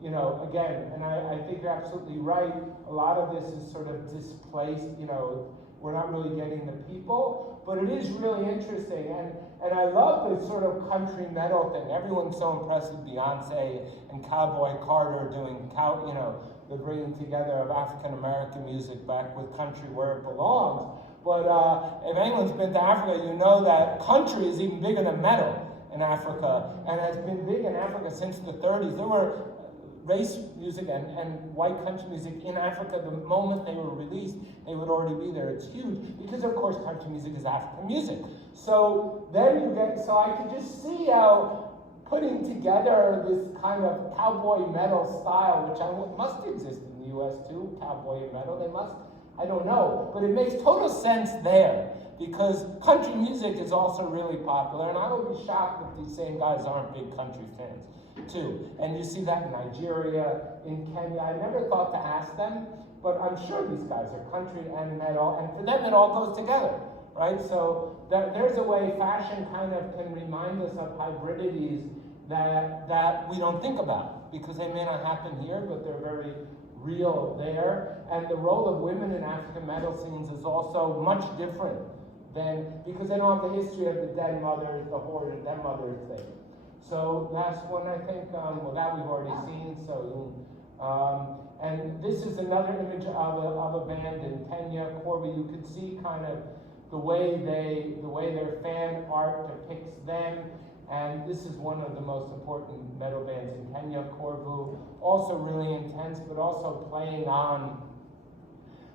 you know, again, and I think you're absolutely right. A lot of this is sort of displaced, you know, we're not really getting the people, but it is really interesting. And I love this sort of country metal thing. Everyone's so impressed with Beyonce and Cowboy Carter doing, you know, the bringing together of African American music back with country where it belongs. But if anyone's been to Africa, you know that country is even bigger than metal in Africa, and has been big in Africa since the 30s. There were race music and white country music in Africa. The moment they were released, they would already be there. It's huge, because of course country music is African music. So then you get, so I could just see how putting together this kind of cowboy metal style, which must exist in the US too, cowboy metal, they must, I don't know, but it makes total sense there, because country music is also really popular, and I would be shocked if these same guys aren't big country fans too. And you see that in Nigeria, in Kenya. I never thought to ask them, but I'm sure these guys are country and metal, and for them it all goes together, right? So there's a way fashion kind of can remind us of hybridities that we don't think about, because they may not happen here, but they're very real there. And the role of women in African metal scenes is also much different than, because they don't have the history of the dead mothers, the horror of dead mothers thing. So last one, I think, well, that we've already seen. So, and this is another image of a band in Kenya, Corby. You can see kind of the way their fan art depicts them. And this is one of the most important metal bands in Kenya, Corvu. Also really intense, but also playing on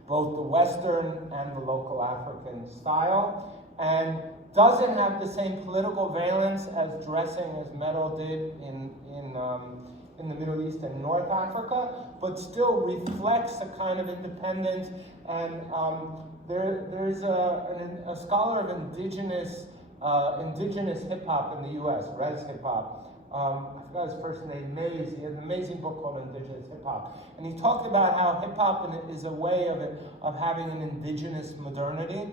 both the Western and the local African style. And doesn't have the same political valence as dressing as metal did in the Middle East and North Africa, but still reflects a kind of independence. And there's a scholar of indigenous hip hop in the U.S., Res Hip Hop. I forgot his first name, Mays. He has an amazing book called Indigenous Hip Hop, and he talked about how hip hop is a way of having an indigenous modernity.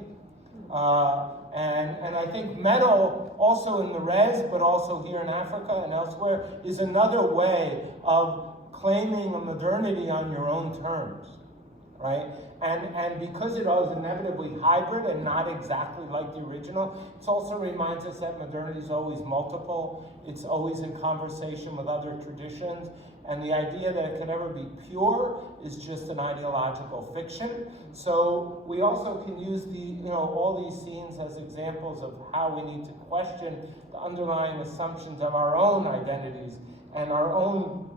And I think metal, also in the Res, but also here in Africa and elsewhere, is another way of claiming a modernity on your own terms, right? And because it is inevitably hybrid and not exactly like the original, it also reminds us that modernity is always multiple. It's always in conversation with other traditions. And the idea that it can ever be pure is just an ideological fiction. So we also can use all these scenes as examples of how we need to question the underlying assumptions of our own identities and our own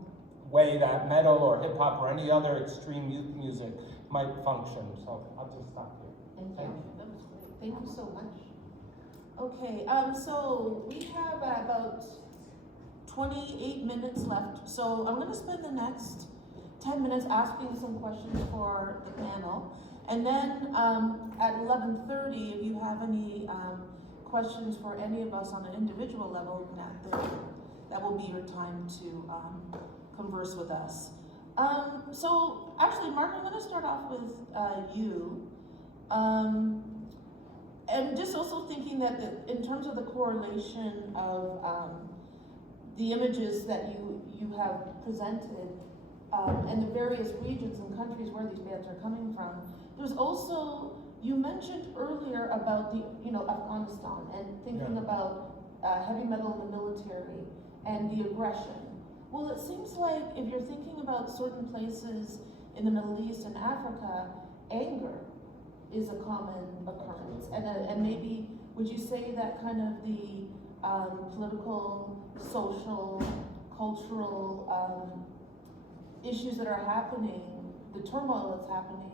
way that metal or hip hop or any other extreme youth music might function. So I'll just stop here. Thank you. That was great. Thank you so much. Okay, so we have about 28 minutes left. So I'm going to spend the next 10 minutes asking some questions for the panel. And then at 11:30, if you have any questions for any of us on an individual level, that will be your time to converse with us. So actually, Mark, I'm going to start off with you. And just also thinking that in terms of the correlation of the images that you have presented and the various regions and countries where these bands are coming from, there's also, you mentioned earlier about Afghanistan and thinking about heavy metal in the military and the aggression. Well, it seems like if you're thinking about certain places in the Middle East and Africa, anger is a common occurrence. And maybe, would you say that kind of the political, social cultural issues that are happening, the turmoil that's happening,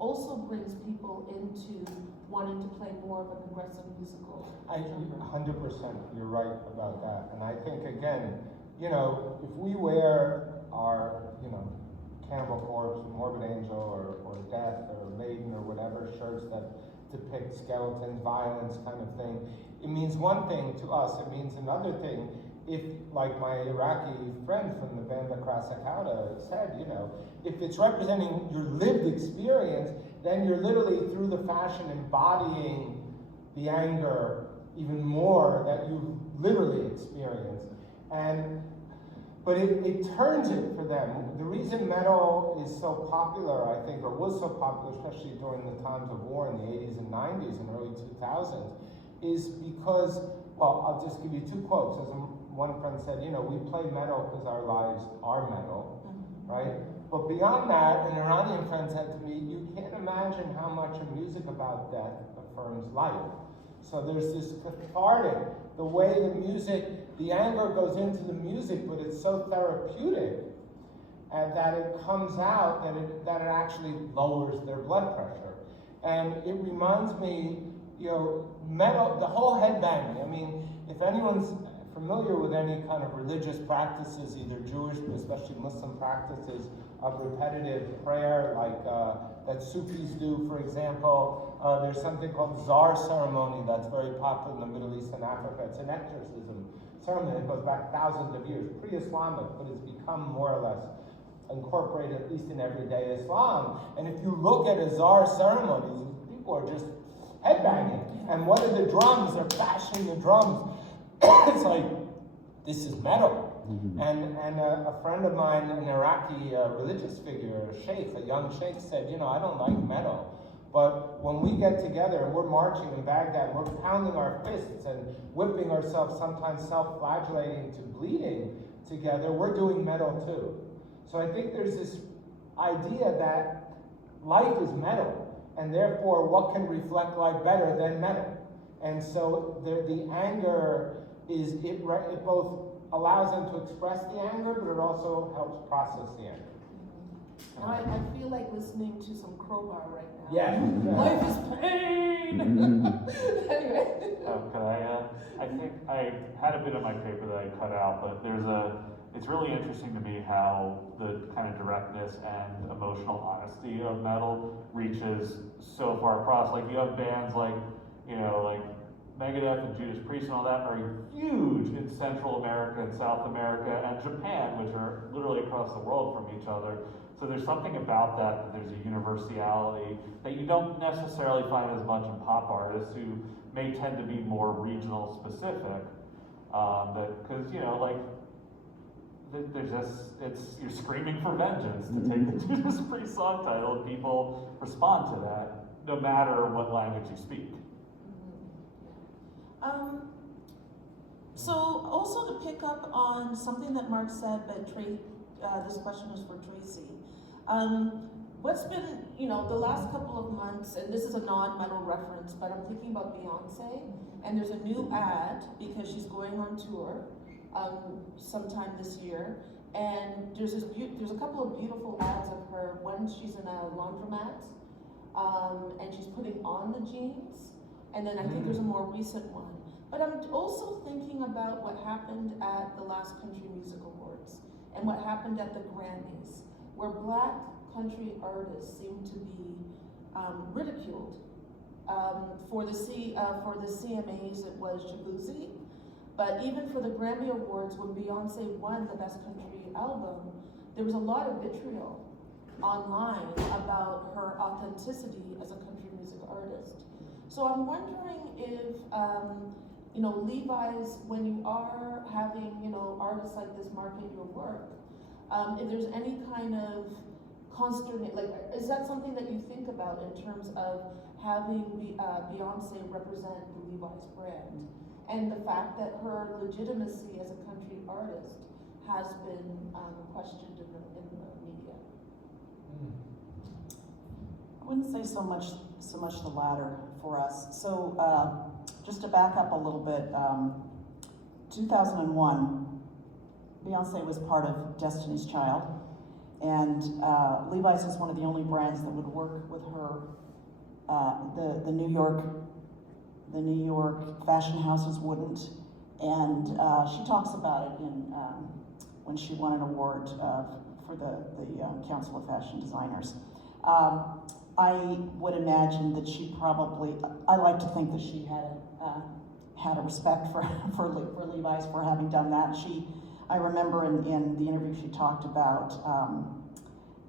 also brings people into wanting to play more of an aggressive musical. 100%, you're right about that. And I think, again, you know, if we wear our, you know, Cannibal Corpse, Morbid Angel, or Death, or Maiden, or whatever shirts that depict skeletons, violence kind of thing, it means one thing to us, it means another thing. If, like my Iraqi friend from the band Krasakauda said, you know, if it's representing your lived experience, then you're literally, through the fashion, embodying the anger even more that you've literally experienced. But it turns it for them. The reason metal is so popular, I think, or was so popular, especially during the times of war in the 80s and 90s and early 2000s, is because, well, I'll just give you two quotes. As one friend said, you know, we play metal because our lives are metal, right? But beyond that, an Iranian friend said to me, you can't imagine how much a music about death affirms life. So there's this cathartic, the way the music, the anger goes into the music, but it's so therapeutic, and that it comes out, that it actually lowers their blood pressure. And it reminds me, you know, metal, the whole headbanging. I mean, if anyone's familiar with any kind of religious practices, either Jewish, but especially Muslim practices of repetitive prayer, like that Sufis do, for example. There's something called the Zar ceremony that's very popular in the Middle East and Africa. It's an exorcism ceremony that goes back thousands of years, pre-Islamic, but it's become more or less incorporated, at least in everyday Islam. And if you look at a Zar ceremony, people are just headbanging. And what are the drums? They're bashing the drums. It's like, this is metal. And a friend of mine, an Iraqi religious figure, a sheikh, a young sheikh, said, you know, I don't like metal. But when we get together and we're marching in Baghdad, we're pounding our fists and whipping ourselves, sometimes self-flagellating to bleeding together, we're doing metal too. So I think there's this idea that life is metal, and therefore what can reflect life better than metal? And so the anger is, it both allows them to express the anger, but it also helps process the anger. I feel like listening to some Crowbar right now. Yeah. Life is pain! Anyway. I think I had a bit of my paper that I cut out, but it's really interesting to me how the kind of directness and emotional honesty of metal reaches so far across. Like, you have bands like, you know, like Megadeth and Judas Priest and all that are huge in Central America and South America and Japan, which are literally across the world from each other. So there's something about that there's a universality that you don't necessarily find as much in pop artists who may tend to be more regional specific. Because, you know, like, there's just, you're screaming for vengeance to take the Judas Priest song title, and people respond to that no matter what language you speak. So also to pick up on something that Mark said, but this question was for Tracey. What's been, you know, the last couple of months, and this is a non-metal reference, but I'm thinking about Beyonce, and there's a new ad because she's going on tour sometime this year, and there's a couple of beautiful ads of her. One, she's in a laundromat, and she's putting on the jeans, and then I think there's a more recent one. But I'm also thinking about what happened at the last Country Music Awards and what happened at the Grammys, where Black country artists seem to be ridiculed. For the CMAs, it was Shabuzi, but even for the Grammy Awards, when Beyonce won the Best Country Album, there was a lot of vitriol online about her authenticity as a country music artist. So I'm wondering if, you know, Levi's, when you are having, you know, artists like this market your work, if there's any kind of consternation, like, is that something that you think about in terms of having Beyonce represent the Levi's brand? And the fact that her legitimacy as a country artist has been questioned in the media. I wouldn't say so much the latter for us. So just to back up a little bit, 2001, Beyonce was part of Destiny's Child, and Levi's is one of the only brands that would work with her. The New York fashion houses wouldn't, and she talks about it in when she won an award for the Council of Fashion Designers. I would imagine that she probably, I like to think that she had a respect for Levi's for having done that. I remember in the interview she talked about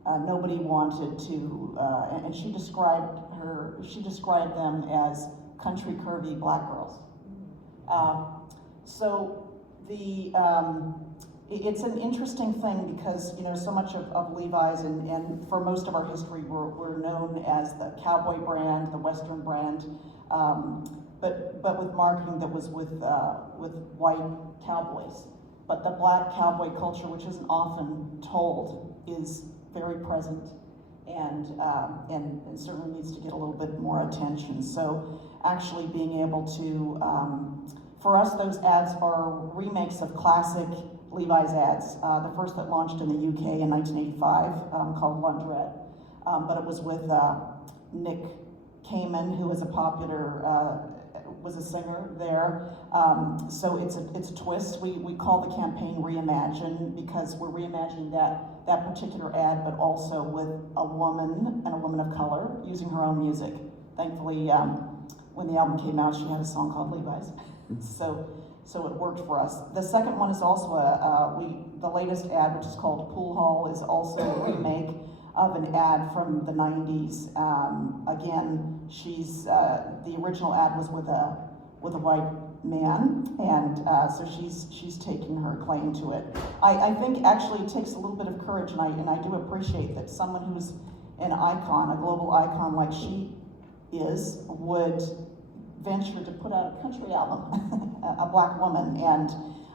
nobody wanted to, and she described them as country curvy black girls. So it's an interesting thing because, you know, so much of Levi's and for most of our history we're known as the cowboy brand, the Western brand, but with marketing that was with white cowboys. But the black cowboy culture, which isn't often told, is very present and certainly needs to get a little bit more attention. So actually being able to, for us, those ads are remakes of classic Levi's ads. The first that launched in the UK in 1985, called Laundrette, but it was with Nick Kamen, who was a popular, was a singer there. So it's a twist. We call the campaign Reimagine because we're reimagining that particular ad, but also with a woman and a woman of color using her own music. Thankfully, when the album came out, she had a song called Levi's. So it worked for us. The second one is also the latest ad, which is called Pool Hall, is also a remake of an ad from the 90s. Again, the original ad was with a white man, and so she's taking her claim to it. I think actually it takes a little bit of courage, and I do appreciate that someone who's an icon, a global icon like she is, would venture to put out a country album, a black woman. And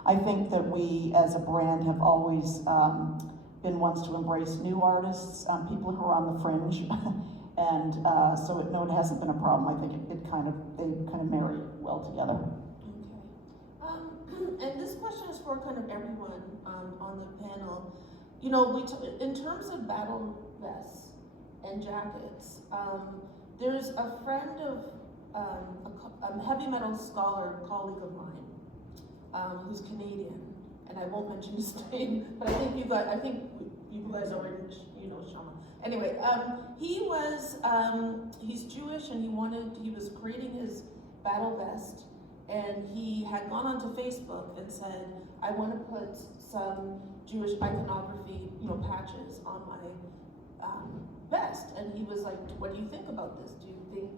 I think that we as a brand have always been ones to embrace new artists, people who are on the fringe. And so it hasn't been a problem. I think they kind of marry well together. Okay. And this question is for kind of everyone on the panel. You know, in terms of battle vests and jackets, there's a friend of a heavy metal scholar, colleague of mine, who's Canadian, and I won't mention his name, but I think you guys already, you know, Shama. Anyway, he's Jewish, and he was creating his battle vest, and he had gone onto Facebook and said, I want to put some Jewish iconography, you know, patches on my vest. And he was like, what do you think about this? Do you think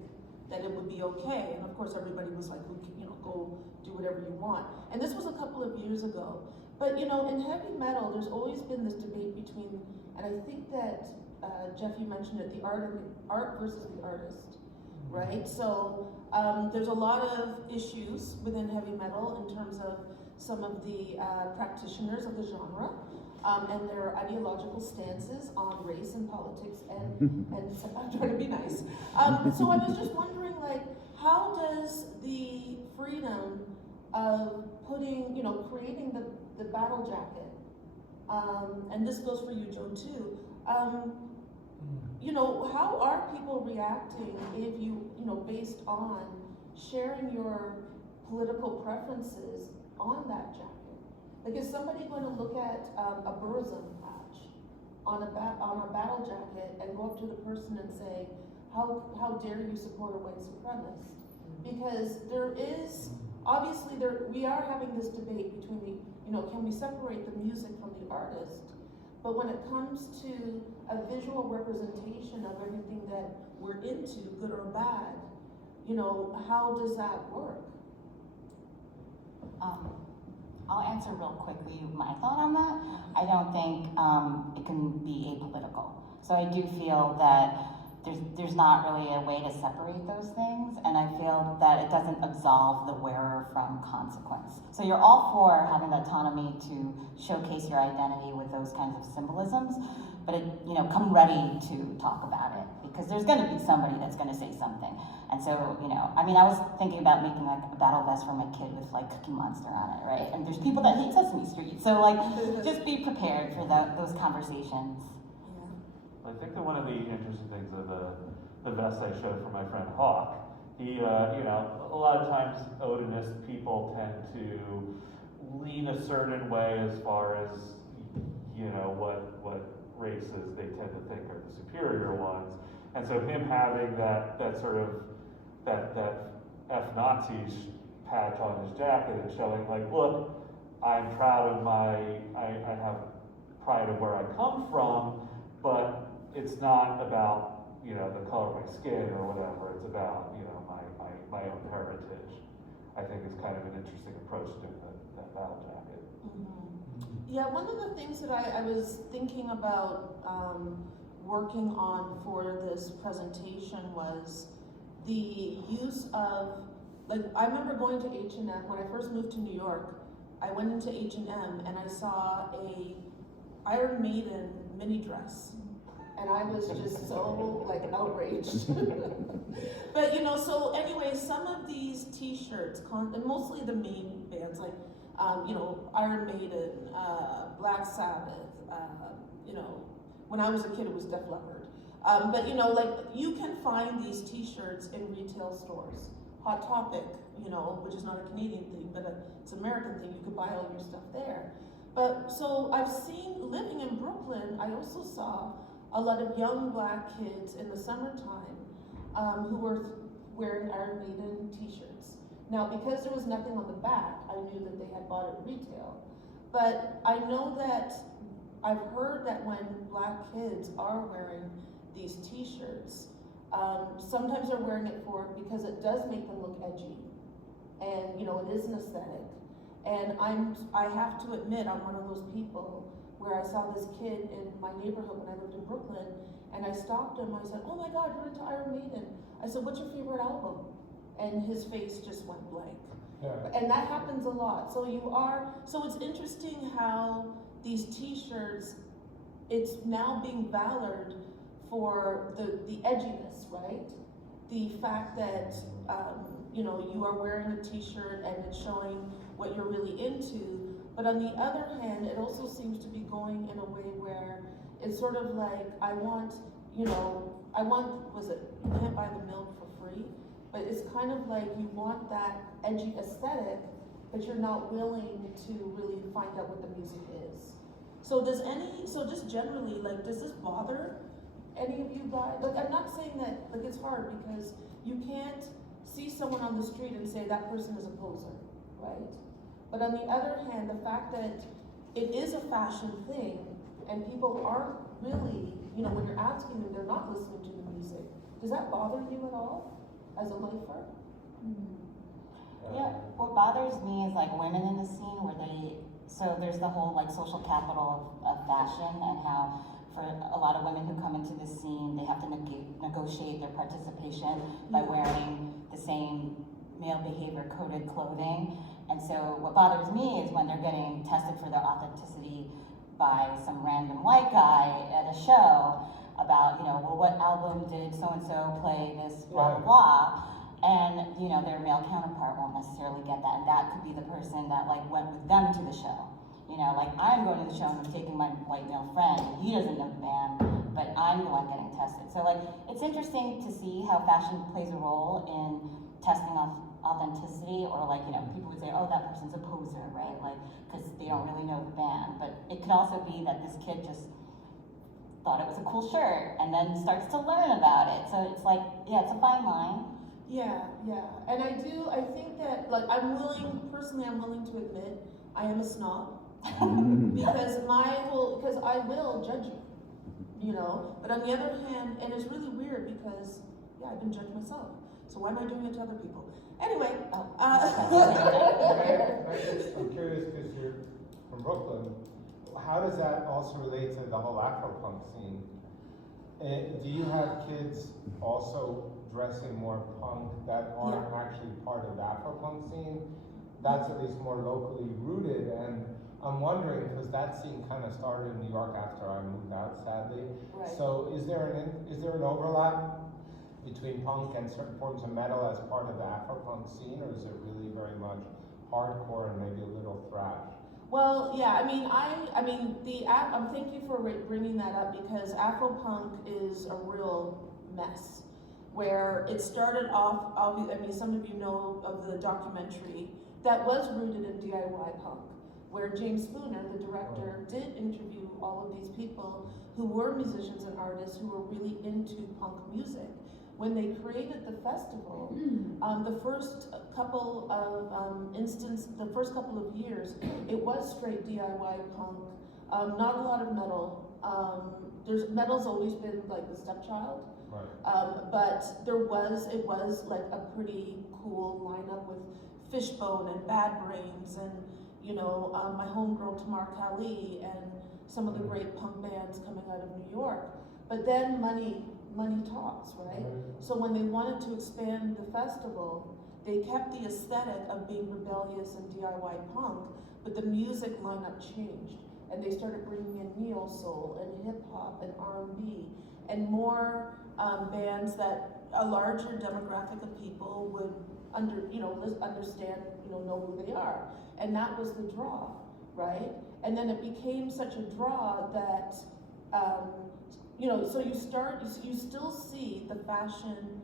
that it would be okay? And of course everybody was like, you know, go do whatever you want. And this was a couple of years ago. But you know, in heavy metal, there's always been this debate between, and I think that Jeff, you mentioned it, the art versus the artist, right? So there's a lot of issues within heavy metal in terms of some of the practitioners of the genre and their ideological stances on race and politics, and I'm trying to be nice. So I was just wondering, like, how does the freedom of putting, you know, creating the battle jacket, and this goes for you, Joan, too, you know, how are people reacting if you know, based on sharing your political preferences on that jacket? Like, is somebody going to look at a Burzum patch on a battle jacket and go up to the person and say, how dare you support a white supremacist? Because there is, obviously, we are having this debate between the, you know, can we separate the music from the artist? But when it comes to a visual representation of everything that we're into, good or bad, you know, how does that work? I'll answer real quickly my thought on that. I don't think it can be apolitical. So I do feel that there's not really a way to separate those things, and I feel that it doesn't absolve the wearer from consequence. So you're all for having the autonomy to showcase your identity with those kinds of symbolisms, but you know, come ready to talk about it, because because there's gonna be somebody that's gonna say something. And so, you know, I mean, I was thinking about making like a battle vest for my kid with like Cookie Monster on it, right? And there's people that hate Sesame Street, so like, just be prepared for those conversations. I think that one of the interesting things of the vest I showed for my friend Hawk, he, you know, a lot of times Odinist people tend to lean a certain way as far as, you know, what races they tend to think are the superior ones. And so him having that sort of, that F-Nazis patch on his jacket and showing like, look, I'm proud of I have pride of where I come from, but it's not about, you know, the color of my skin or whatever, it's about, you know, my own heritage. I think it's kind of an interesting approach to that battle jacket. Yeah, one of the things that I was thinking about working on for this presentation was the use of, like, I remember going to H&M, when I first moved to New York, I went into H&M and I saw a Iron Maiden mini dress. And I was just so like outraged. But you know, so anyway, some of these t-shirts, and mostly the main bands, like, you know, Iron Maiden, Black Sabbath, you know, when I was a kid it was Def Leppard. But you know, like, you can find these t-shirts in retail stores. Hot Topic, you know, which is not a Canadian thing, but it's an American thing, you could buy all your stuff there. But so I've seen, living in Brooklyn, I also saw a lot of young Black kids in the summertime who were wearing Iron Maiden t-shirts. Now, because there was nothing on the back, I knew that they had bought it retail. But I know that I've heard that when Black kids are wearing these t-shirts, sometimes they're wearing it because it does make them look edgy. And you know, it is an aesthetic. And I have to admit, I'm one of those people where I saw this kid in my neighborhood when I lived in Brooklyn, and I stopped him. I said, "Oh my God, you're into Iron Maiden." I said, "What's your favorite album?" And his face just went blank. Yeah. And that happens a lot. So it's interesting how these t-shirts, it's now being valored for the edginess, right? The fact that, you know, you are wearing a t-shirt and it's showing what you're really into. But on the other hand, it also seems to be going in a way where it's sort of like, you can't buy the milk for free, but it's kind of like you want that edgy aesthetic, but you're not willing to really find out what the music is. So just generally, like, does this bother any of you guys? Like, I'm not saying that, like, it's hard because you can't see someone on the street and say that person is a poser, right? But on the other hand, the fact that it is a fashion thing and people aren't really, you know, when you're asking them, they're not listening to the music. Does that bother you at all as a lifer? Yeah, what bothers me is like women in the scene where so there's the whole like social capital of fashion, and how for a lot of women who come into the scene, they have to negotiate their participation by wearing the same male behavior coded clothing. And so what bothers me is when they're getting tested for their authenticity by some random white guy at a show about, you know, well, what album did so-and-so play this, blah, blah, blah. And, you know, their male counterpart won't necessarily get that. And that could be the person that, like, went with them to the show. You know, like, I'm going to the show and I'm taking my white male friend, and he doesn't know the band, but I'm the one getting tested. So, like, it's interesting to see how fashion plays a role in testing authenticity, or like, you know, people would say, oh, that person's a poser, right? Like, because they don't really know the band. But it could also be that this kid just thought it was a cool shirt and then starts to learn about it. So it's like, yeah, it's a fine line. Yeah. And I think that, like, I'm willing to admit I am a snob. because I will judge you know? But on the other hand, and it's really weird because, yeah, I've been judged myself. So why am I doing it to other people? Anyway. I'm curious because you're from Brooklyn. How does that also relate to the whole Afro-punk scene? Do you have kids also dressing more punk that aren't actually part of the Afro-punk scene? That's at least more locally rooted. And I'm wondering, because that scene kind of started in New York after I moved out, sadly. Right. So is there an overlap between punk and certain forms of metal as part of the Afro-punk scene, or is it really very much hardcore and maybe a little thrash? Well, yeah, thank you for bringing that up, because Afro-punk is a real mess. Where it started off, some of you know of the documentary that was rooted in DIY punk, where James Spooner, the director, did interview all of these people who were musicians and artists who were really into punk music. When they created the festival, the first couple of years, it was straight DIY punk, not a lot of metal. Metal's always been like the stepchild. Right. But it was like a pretty cool lineup with Fishbone and Bad Brains and, my homegirl Tamar Kali and some of the great punk bands coming out of New York. But then money talks, right? So when they wanted to expand the festival, they kept the aesthetic of being rebellious and DIY punk, but the music lineup changed. And they started bringing in neo soul and hip hop and R&B and more bands that a larger demographic of people would understand, know who they are. And that was the draw, right? And then it became such a draw that, so you still see the fashion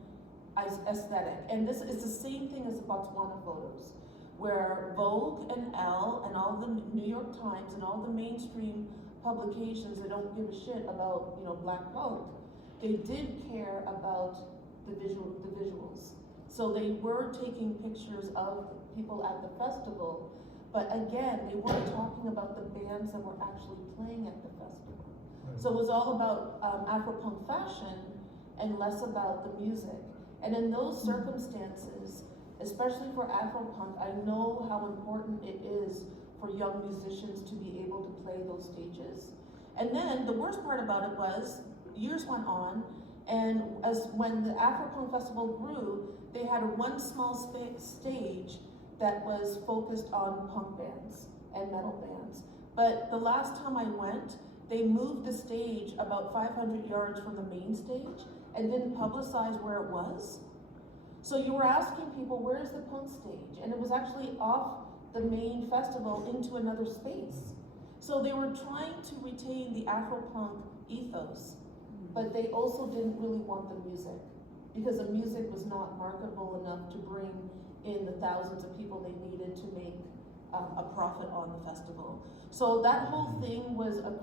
aesthetic. And this is the same thing as the Botswana photos, where Vogue and Elle and all the New York Times and all the mainstream publications that don't give a shit about, black punk, they did care about the visuals. So they were taking pictures of people at the festival, but again, they weren't talking about the bands that were actually playing at the festival. Right. So it was all about Afro-punk fashion and less about the music. And in those circumstances, especially for Afro-punk, I know how important it is for young musicians to be able to play those stages. And then the worst part about it was, years went on, and when the Afro-punk Festival grew, they had one small stage that was focused on punk bands and metal bands. But the last time I went, they moved the stage about 500 yards from the main stage and didn't publicize where it was. So you were asking people, where's the punk stage? And it was actually off the main festival into another space. So they were trying to retain the Afro-punk ethos, but they also didn't really want the music, because the music was not marketable enough to bring in the thousands of people they needed to make a profit on the festival. So that whole thing was an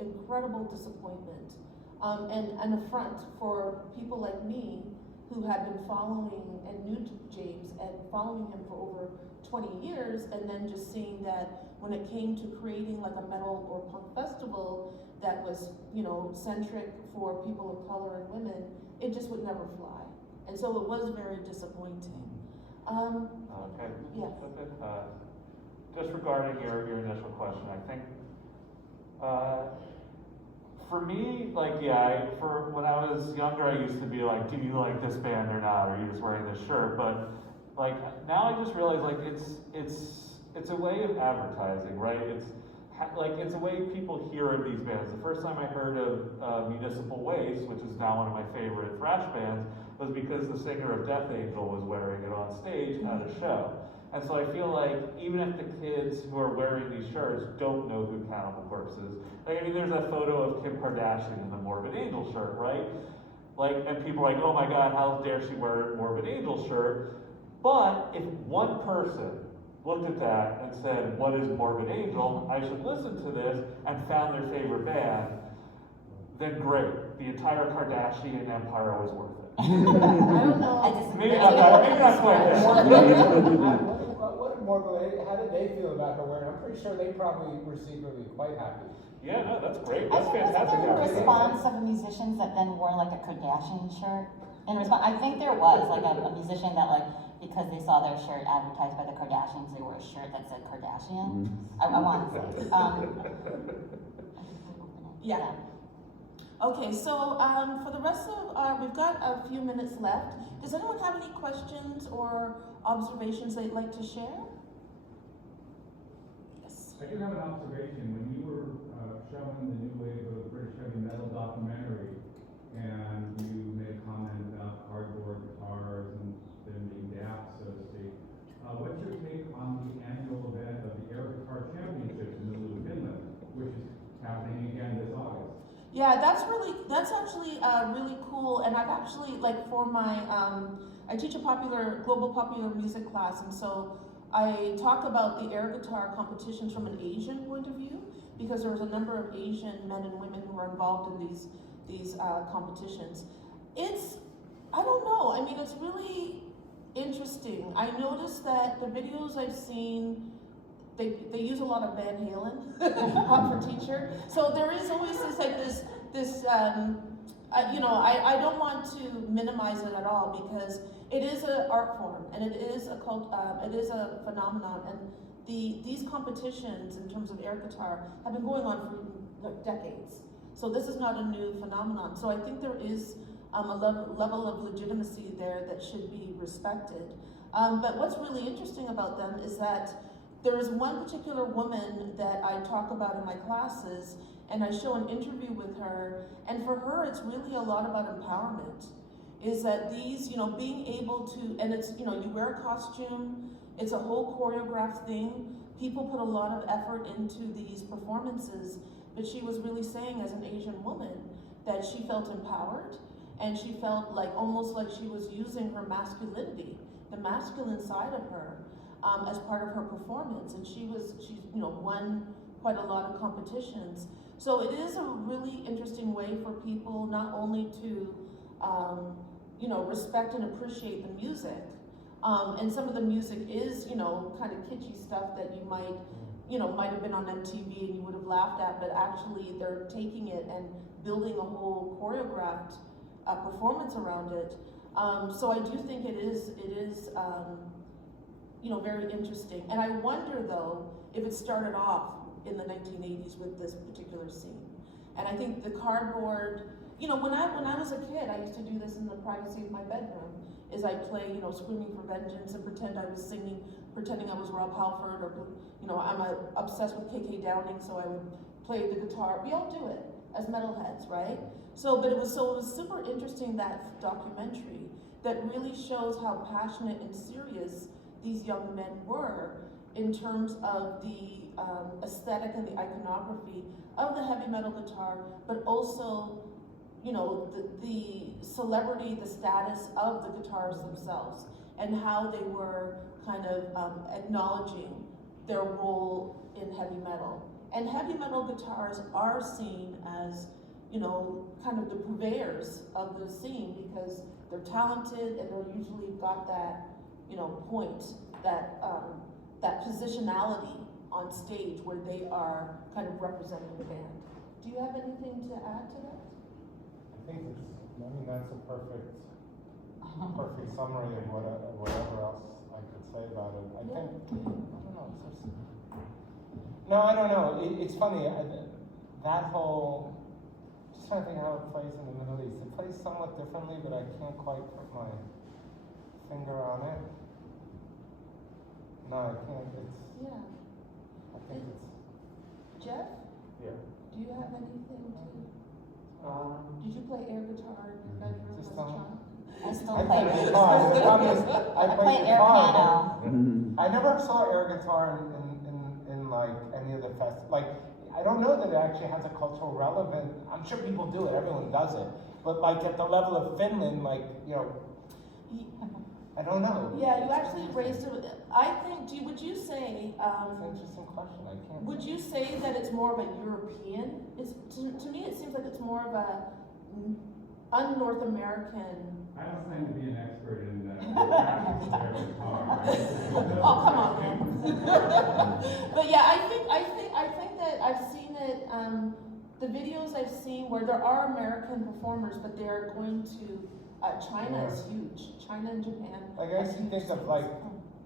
incredible disappointment and an affront for people like me who had been following and knew James and following him for over 20 years, and then just seeing that when it came to creating like a metal or punk festival that was, centric for people of color and women, it just would never fly. And so it was very disappointing. Okay. Yeah. Just regarding your initial question, I think for me, for when I was younger, I used to be like, do you like this band or not? Or are you just wearing this shirt? But now I just realize it's a way of advertising, right? It's a way people hear of these bands. The first time I heard of Municipal Waste, which is now one of my favorite thrash bands, was because the singer of Death Angel was wearing it on stage at a show. And so I feel like even if the kids who are wearing these shirts don't know who Cannibal Corpse is, there's a photo of Kim Kardashian in the Morbid Angel shirt, right? And people are like, oh my God, how dare she wear a Morbid Angel shirt? But if one person looked at that and said, what is Morbid Angel? I should listen to this, and found their favorite band, then great. The entire Kardashian empire was worth it. I don't know. Maybe not quite that. How did they feel about her wearing? I'm pretty sure they probably were secretly quite happy. Yeah, no, that's great. That's fantastic. Was there a response of musicians that then wore like a Kardashian shirt? I think there was a musician that because they saw their shirt advertised by the Kardashians, they wore a shirt that said Kardashian. I want to say. Yeah. Okay, so for the rest of, we've got a few minutes left. Does anyone have any questions or observations they'd like to share? Yes. I do have an observation. When you were showing the new wave of British heavy metal documentary, and you made a comment about cardboard guitars and them being daft, so to speak, what's your take on the annual event of the Air Guitar Championships in Luleå, Finland, which is happening again this August? Yeah, that's actually really cool. And I've actually, like, for my, I teach a global popular music class, and so I talk about the air guitar competitions from an Asian point of view, because there was a number of Asian men and women who were involved in these competitions. I don't know, I mean, it's really interesting. I noticed that the videos I've seen, they use a lot of Van Halen for Teacher. So there is always this you know, I don't want to minimize it at all, because it is an art form and it is a phenomenon, and these competitions in terms of air guitar have been going on for decades. So this is not a new phenomenon. So I think there is a level of legitimacy there that should be respected. But what's really interesting about them is that there is one particular woman that I talk about in my classes, and I show an interview with her, and for her it's really a lot about empowerment. Is that these, you know, being able to, and it's, you know, you wear a costume, it's a whole choreographed thing, people put a lot of effort into these performances, but she was really saying, as an Asian woman, that she felt empowered, and she felt like, almost like she was using her masculinity, the masculine side of her, as part of her performance, and she's you know, won quite a lot of competitions. So it is a really interesting way for people not only to you know, respect and appreciate the music, and some of the music is, you know, kind of kitschy stuff that you might have been on MTV and you would have laughed at, but actually they're taking it and building a whole choreographed performance around it. So I do think it is you know, very interesting. And I wonder, though, if it started off in the 1980s with this particular scene. And I think the cardboard, you know, when I was a kid, I used to do this in the privacy of my bedroom, is I'd play, you know, Screaming for Vengeance and pretend I was singing, pretending I was Rob Halford, or, you know, I'm obsessed with KK Downing, so I would play the guitar. We all do it as metalheads, right? So it was super interesting, that documentary that really shows how passionate and serious these young men were in terms of the aesthetic and the iconography of the heavy metal guitar, but also, you know, the celebrity, the status of the guitars themselves, and how they were kind of acknowledging their role in heavy metal. And heavy metal guitars are seen as, you know, kind of the purveyors of the scene, because they're talented and they're usually got that, you know, point, that that positionality on stage where they are kind of representing the band. Do you have anything to add to that? I think that's a perfect summary of whatever else I could say about it. I don't know. It's funny. That whole, just trying to think how it plays in the Middle East. It plays somewhat differently, but I can't quite put my finger on it. No, I can't. I think it's. Jeff? Yeah. Do you have anything to? Did you play air guitar in your bedroom as a child? I still play air guitar. The problem is, I play air guitar. piano. I never saw air guitar in like any of the like, I don't know that it actually has a cultural relevance. I'm sure people do it, everyone does it. But like at the level of Finland, like, you know, I don't know. Yeah, you actually raised it. I think, would you say, it's an interesting question, I can't. Would you say that it's more of a European? To me, it seems like it's more of a un-North American. I don't claim to be an expert in Oh, come on, man. But yeah, I think that I've seen it. The videos I've seen where there are American performers, but they're going to China is huge. China and Japan. Like I used to think of, like,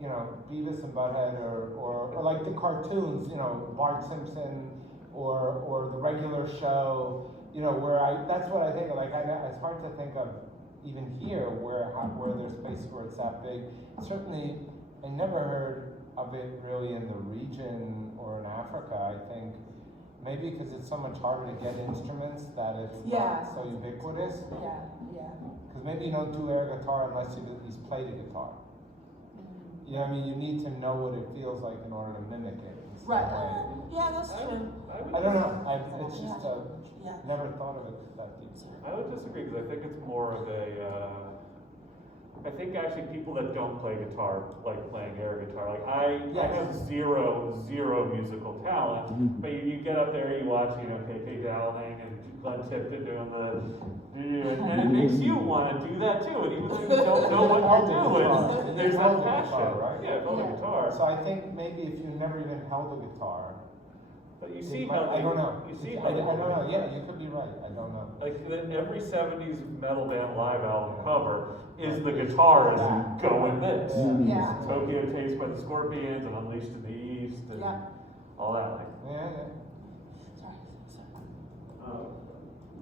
you know, Beavis and Butthead, or like the cartoons, you know, Bart Simpson, or the regular show, you know, where that's what I think of. Like, it's hard to think of even here where there's space where it's that big. Certainly, I never heard of it really in the region or in Africa. I think maybe because it's so much harder to get instruments that it's not so ubiquitous. Yeah. Because maybe you don't do air guitar unless you've at least played a guitar. You know what I mean? You need to know what it feels like in order to mimic it. Right. Yeah, that's true. I don't know. It's just never thought of it that deep. I would disagree because I think it's more of a. I think actually people that don't play guitar like playing air guitar. Like I have zero musical talent, but you get up there, you watch, KK Dowling and Glenn Tipton doing and it makes you want to do that too. And even though you don't know what you're doing, there's that passion, right? Yeah, hold a guitar. So I think maybe if you never even held a guitar. But you see how I don't know. You see how I don't know. Yeah, you could be right. I don't know. Like every '70s metal band live album cover is the guitarist going this. Yeah. Tokyo Tapes by the Scorpions and Unleashed in the East and all that. Like.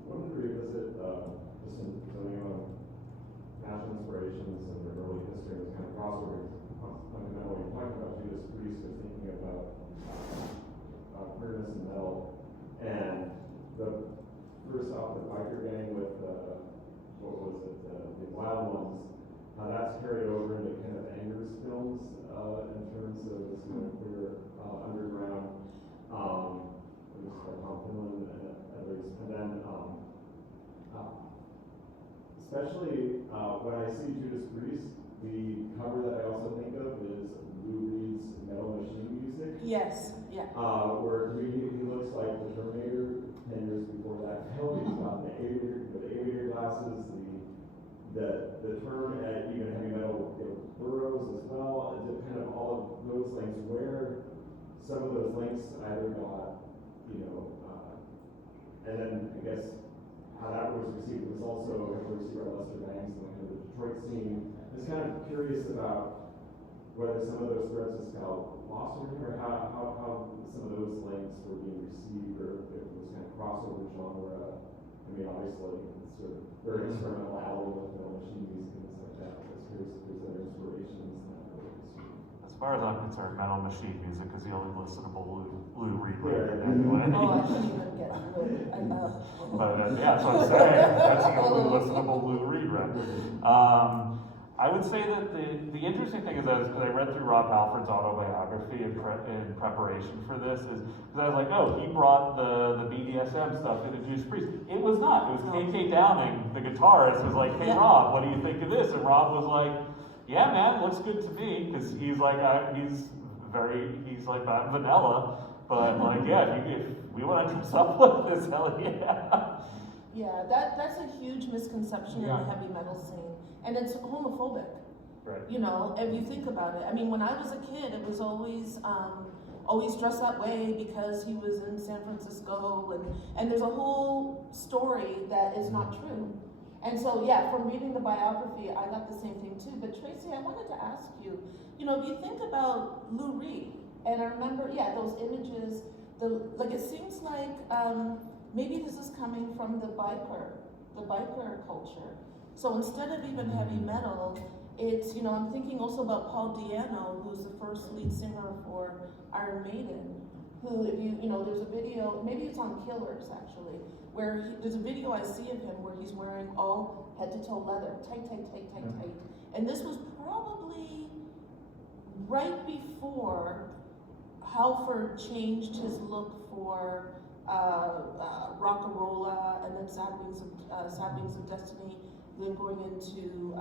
One to revisit just some national inspirations and their early history and kind of crossovers. Fundamentally, you talked about Judas Priest and thinking about queerness and metal, and the first off the biker gang with what was it, the Wild Ones, how that's carried over into kind of Anger's films in terms of this queer underground, at least by Tom Finland at least, and then especially when I see Judas Priest, the cover that I also think of is Lou Reed's Metal Machine music. Yes, where he looks like the Terminator 10 years before that film. He's got the aviator glasses, the term at even heavy metal burrows as well, and kind of all of those things where some of those links either got, and then I guess how that was received was also received by Lester Bangs and kind of the Detroit scene. I'm just kind of curious about whether some of those threads just got lost or how some of those links were being received, or if it was kind of crossover genre. I mean, obviously, it's sort of very experimental album with Metal Machine music and things like that. I was curious if there's other inspirations in that early history. As far as I'm concerned, Metal Machine music is the only listenable Lou Reed record anyway. Oh, I couldn't even get Lou. I know. But that's what I'm saying. That's the only listenable Lou Reed record. I would say that the interesting thing is that as I read through Rob Halford's autobiography in preparation for this, is because I was like, oh, he brought the BDSM stuff into Judas Priest. It was not. It was KK Downing, the guitarist, was like, hey Rob, what do you think of this? And Rob was like, yeah, man, looks good to me, because he's like, he's like that vanilla, but like, yeah, if we want to dress up with this, hell yeah. Yeah, that's a huge misconception in the heavy metal scene, and it's homophobic. Right. If you think about it. I mean, when I was a kid, it was always dressed that way because he was in San Francisco, and there's a whole story that is not true. And so, from reading the biography, I got the same thing too. But Tracey, I wanted to ask you, if you think about Lou Reed, and I remember, those images, it seems like maybe this is coming from the biker culture. So instead of even heavy metal, it's, I'm thinking also about Paul Di'Anno, who's the first lead singer for Iron Maiden, who, if there's a video, maybe it's on Killers actually, where there's a video I see of him where he's wearing all head to toe leather, tight. And this was probably right before Halford changed his look for Rock-a-Rolla, and then Sad Wings of Destiny, then going into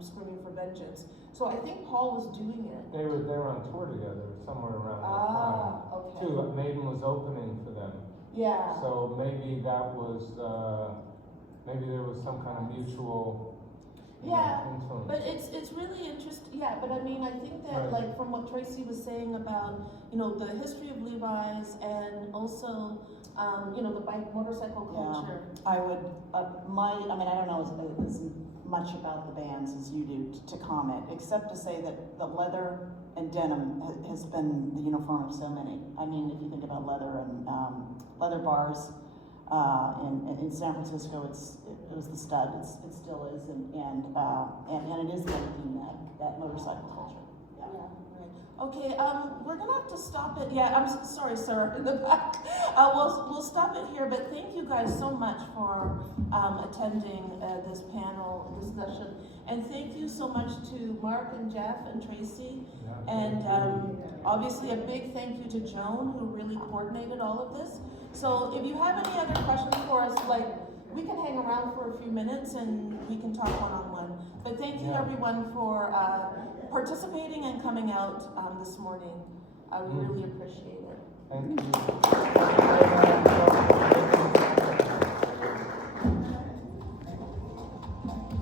Screaming for Vengeance. So I think Paul was doing it. They were on tour together somewhere around that time. Okay. Too. Maiden was opening for them. Yeah. So maybe that was maybe there was some kind of mutual influence. But it's really interesting. Yeah, but I mean, I think that like from what Tracey was saying about the history of Levi's, and also the bike motorcycle culture. I would I don't know as much about the bands as you do to comment, except to say that the leather and denim has been the uniform of so many. I mean, if you think about leather and leather bars in San Francisco, it was the stud. It still is, and it is linking that motorcycle culture. Okay, we're gonna have to stop it. Yeah, sorry, sir, in the back. We'll stop it here, but thank you guys so much for attending this panel discussion. And thank you so much to Mark and Jeff and Tracy. And obviously a big thank you to Joan, who really coordinated all of this. So if you have any other questions for us, like, we can hang around for a few minutes and we can talk one-on-one. But thank you everyone for participating and coming out this morning. I really appreciate it. Thank you.